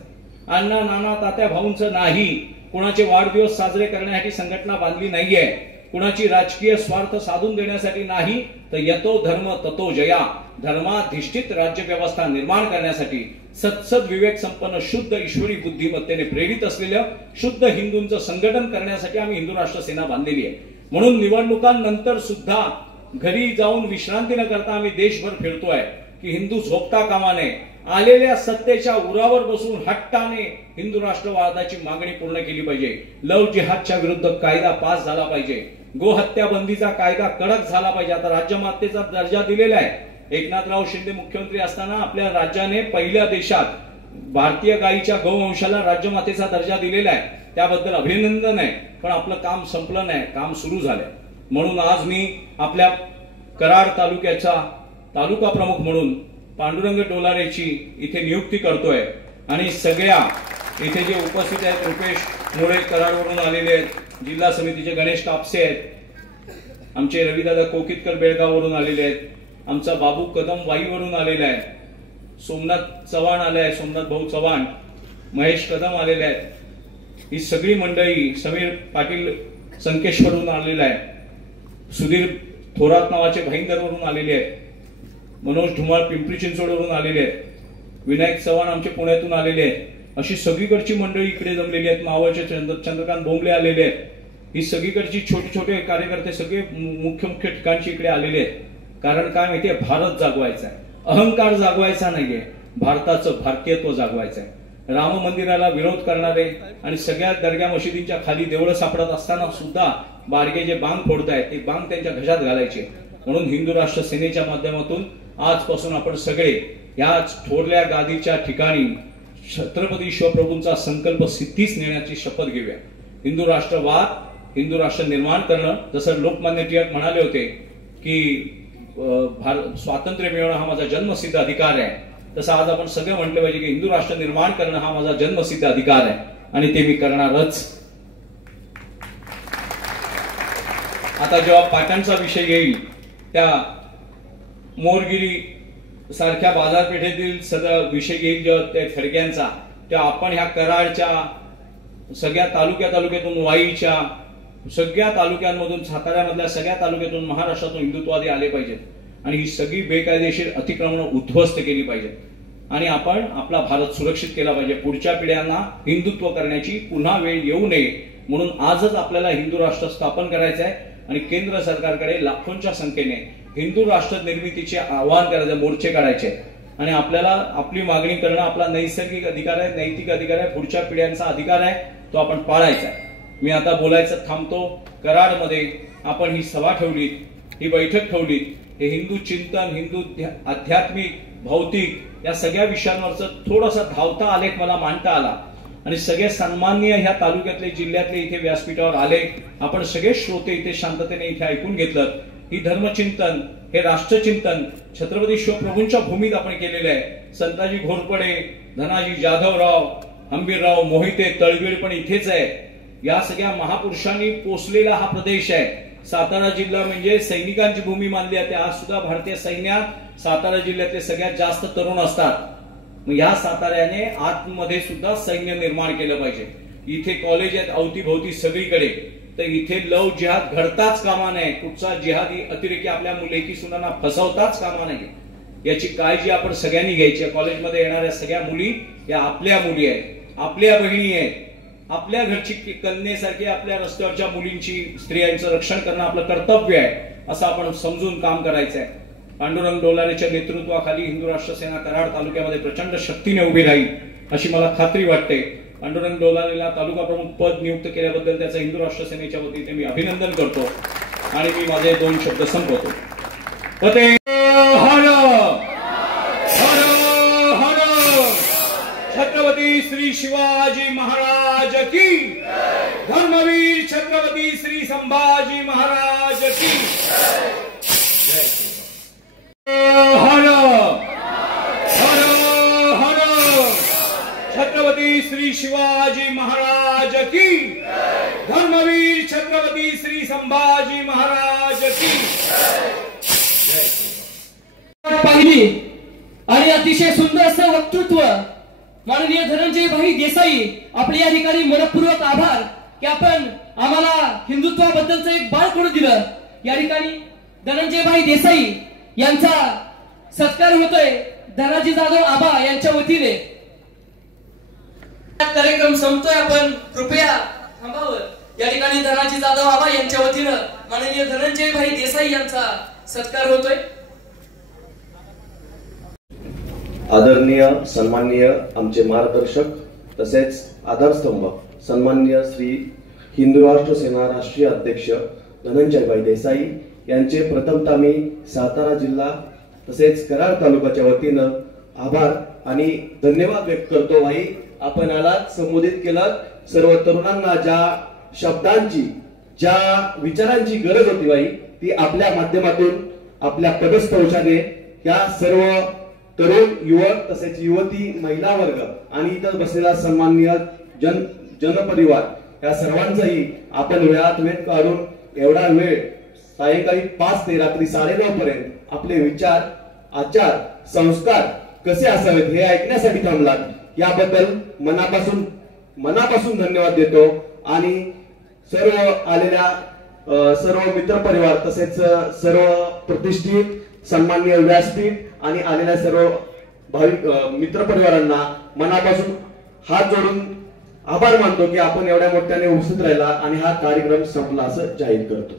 अण्णा नाना तात्या भाऊंचं नाही, कुणाचे वाढदिवस साजरे करण्यासाठी संघटना बांधली नाहीये, कुणाची राजकीय स्वार्थ साधून देण्यासाठी नाही, तर यतो धर्म ततो जया, धर्माधिष्ठित राज्य व्यवस्था निर्माण करण्यासाठी सत्सद विवेक संपन्न शुद्ध ईश्वरी बुद्धिमत्तेने प्रेरित असलेलं शुद्ध हिंदूंचं संघटन करण्यासाठी आम्ही हिंदू राष्ट्र सेना बांधलेली आहे. म्हणून निवडणुकांनंतर सुद्धा घरी जाऊन विश्रांती न करता आम्ही देशभर फिरतोय की हिंदू झोपता कामा नये. आलेल्या सत्तेच्या उरावर बसून हट्टाने हिंदू राष्ट्रवादाची मागणी पूर्ण केली पाहिजे. लव जिहादच्या विरुद्ध कायदा पास झाला पाहिजे. गोहत्या बंदीचा कायदा कडक झाला पाहिजे. आता राज्यमातेचा दर्जा दिलेला आहे. एकनाथराव शिंदे मुख्यमंत्री असताना आपल्या राज्याने पहिल्या देशात भारतीय गायीच्या गौवंशाला राज्यमातेचा दर्जा दिलेला आहे. त्याबद्दल अभिनंदन आहे. पण आपलं काम संपलं नाही, काम सुरू झालंय. म्हणून आज मी आपल्या कराड तालुक्याचा तालुका प्रमुख म्हणून पांडुरंग डोलारेची इथे नियुक्ती करतोय. आणि सगळ्या इथे जे उपस्थित आहेत, रुपेश मोरे कराडवरून आलेले आहेत, जिल्हा समितीचे गणेश कापसे आहेत, आमचे रविदादा कोकितकर बेळगाववरून आलेले आहेत, आमचा बाबू कदम वाईवरून आलेला आहे, सोमनाथ चव्हाण आले आहे, सोमनाथ भाऊ चव्हाण, महेश कदम आलेले आहेत. ही सगळी मंडळी, समीर पाटील संकेश्वरवरून आलेला आहे, सुधीर थोरात नावाचे भाईंदरवरून आलेले आहेत, मनोज धुमाळ पिंपरी चिंचवडवरून आलेले आहेत, विनायक चव्हाण आमचे पुण्यातून आलेले आहेत. अशी सगळीकडची मंडळी इकडे जमलेली आहेत. मावळचे चंद्रकांत बोंबले आलेले आहेत. ही सगळीकडची छोटे छोटे कार्यकर्ते सगळे मुख्य ठिकाणची इकडे आलेले आहेत. कारण काय माहितीये, भारत जागवायचा आहे, अहंकार जागवायचा नाहीये, भारताचं भारतीयत्व जागवायचं आहे. राम मंदिराला विरोध करणारे आणि सगळ्या दर्गा मशिदींच्या खाली देवळं सापडत असताना सुद्धा बाडगे जे बांग फोडतायत ते बांग त्यांच्या घशात घालायचे. म्हणून हिंदू राष्ट्र सेनेच्या माध्यमातून आजपासून आपण सगळे याच थोरल्या गादीच्या ठिकाणी छत्रपती शिवप्रभूंचा संकल्प सिद्धीस नेण्याची शपथ घेऊया. हिंदू राष्ट्रवाद, हिंदू राष्ट्र निर्माण करणं, जसं लोकमान्य टिळक म्हणाले होते की स्वातंत्र्य मिळवणं हा माझा जन्मसिद्ध अधिकार आहे, तसं आज आपण सगळं म्हटलं पाहिजे की हिंदू राष्ट्र निर्माण करणं हा माझा जन्मसिद्ध अधिकार आहे आणि ते मी करणारच. आता जेव्हा पाटणचा विषय येईल, त्या मोरगिरी सारख्या बाजारपेठेतील सगळा विषय येईल जेव्हा त्या खडक्यांचा, तेव्हा आपण ह्या कराडच्या सगळ्या तालुक्यातून, वाईच्या सगळ्या तालुक्यांमधून, साताऱ्यामधल्या सगळ्या तालुक्यातून, महाराष्ट्रातून हिंदुत्ववादी आले पाहिजेत आणि ही सगळी बेकायदेशीर अतिक्रमणं उद्ध्वस्त केली पाहिजेत आणि आपण आपला भारत सुरक्षित केला पाहिजे. पुढच्या पिढ्यांना हिंदुत्व करण्याची पुन्हा वेळ येऊ नये म्हणून आजच आपल्याला हिंदू राष्ट्र स्थापन करायचं आहे आणि केंद्र सरकारकडे लाखोंच्या संख्येने हिंदू राष्ट्र निर्मितीचे आवाहन करायचे, मोर्चे काढायचे आणि आपल्याला आपली मागणी करणं आपला नैसर्गिक अधिकार आहे, नैतिक अधिकार आहे, पुढच्या पिढ्यांचा अधिकार आहे, तो आपण पाळायचा आहे. मी आता बोलायचं थांबतो. कराडमध्ये आपण ही सभा ठेवली, ही बैठक ठेवली. हे हिंदू चिंतन, हिंदू आध्यात्मिक, भौतिक या सगळ्या विषयांवरचा थोडासा धावता आलेख मला मांडता आला आणि सगळे सन्माननीय ह्या तालुक्यातले, जिल्ह्यातले इथे व्यासपीठावर आले. आपण सगळे श्रोते इथे शांततेने इथे ऐकून घेतलं. ही धर्मचिंतन, हे राष्ट्रचिंतन छत्रपती शिवप्रभूंच्या भूमीत आपण केलेलं आहे. संताजी घोरपडे, धनाजी जाधवराव, हंबीरराव मोहिते, तळवीर पण इथेच आहे. या सगळ्या महापुरुषांनी पोचलेला हा प्रदेश आहे. सातारा जिल्हा म्हणजे सैनिकांची भूमी मानली जाते. आज सुद्धा भारतीय सैन्यात सातारा जिल्ह्यातले सगळ्यात जास्त तरुण असतात. मग या साताऱ्याने आतमध्ये सुद्धा सैन्य निर्माण केलं पाहिजे. इथे कॉलेज आहेत अवतीभोवती सगळीकडे, तर इथे लव जिहाद घडताच कामा नये. कुठचा जिहादी अतिरेकी आपल्या मुलेकी सुनांना फसवताच कामा नये. याची काळजी आपण सगळ्यांनी घ्यायची. कॉलेजमध्ये येणाऱ्या सगळ्या मुली या आपल्या मुली आहेत, आपल्या बहिणी आहेत. आपल्या घरची कन्येसारखी आपल्या रस्त्यावरच्या मुलींची, स्त्रियांचं रक्षण करणं आपलं कर्तव्य आहे, असं आपण समजून काम करायचं आहे. पांडुरंग डोलारेच्या नेतृत्वाखाली हिंदू राष्ट्र सेना कराड तालुक्यामध्ये प्रचंड शक्तीने उभी राहील अशी मला खात्री वाटते. पांडुरंग डोलारेला तालुका प्रमुख पद नियुक्त केल्याबद्दल त्याचं हिंदू राष्ट्र सेनेच्या वतीने मी अभिनंदन करतो आणि मी माझे 2 शब्द संपवतो. फतेह हर हर हर छत्रपती श्री शिवाजी महाराज की धर्मवीर छत्रपती श्री संभाजी महाराज की जय. हर हर हर छत्रपती श्री शिवाजी महाराज की. धर्मवीर छत्रपती श्री संभाजी महाराज की जय. पाहिली आणि अतिशय सुंदर असं वक्तृत्व माननीय धनंजय भाई देसाई, आपले या ठिकाणी मनपूर्वक आभार की आपण आम्हाला हिंदुत्वाबद्दलचं एक बाळ करून दिलं. या ठिकाणी धनंजय भाई देसाई यांचा सत्कार होतोय धनाजी जाधव आबा यांच्या वतीने. कार्यक्रम संपतोय, आपण कृपया थांबावं. या ठिकाणी धनाजी जाधव आबा यांच्या वतीनं माननीय धनंजय भाई देसाई यांचा सत्कार होतोय. आदरणीय सन्माननीय आमचे मार्गदर्शक तसेच आधारस्तंभ सन्माननीय श्री हिंदू राष्ट्र सेना राष्ट्रीय अध्यक्ष धनंजयभाई देसाई यांचे प्रथमतः मी सातारा जिल्हा तसेच कराड तालुक्याच्या वतीनं आभार आणि धन्यवाद व्यक्त करतो. भाई आपण आलात, संबोधित केलं सर्व तरुणांना. ज्या शब्दांची ज्या विचारांची गरज होती भाई ती आपल्या माध्यमातून आपल्या पदस्थानाने या सर्व तरुण युवक तसेच युवती महिला वर्ग आणि इतर बसलेला सन्माननीय जनपरिवार या सर्वांचाही आपण वेळात वेळ काढून एवढा वेळ सायंकाळी 5 ते रात्री 9:30 पर्यंत आपले विचार आचार संस्कार कसे असावेत हे ऐकण्यासाठी थांबलात. याबद्दल मनापासून धन्यवाद देतो. आणि सर्व आलेल्या सर्व मित्र परिवार तसेच सर्व प्रतिष्ठित सन्माननीय व्यासपीठ आणि आलेल्या सर्व भाविक मित्र परिवारांना मनापासून हात जोडून आभार मानतो की आपण एवढ्या मोठ्याने उपस्थित राहिला आणि हा कार्यक्रम संपला असं जाहीर करतो.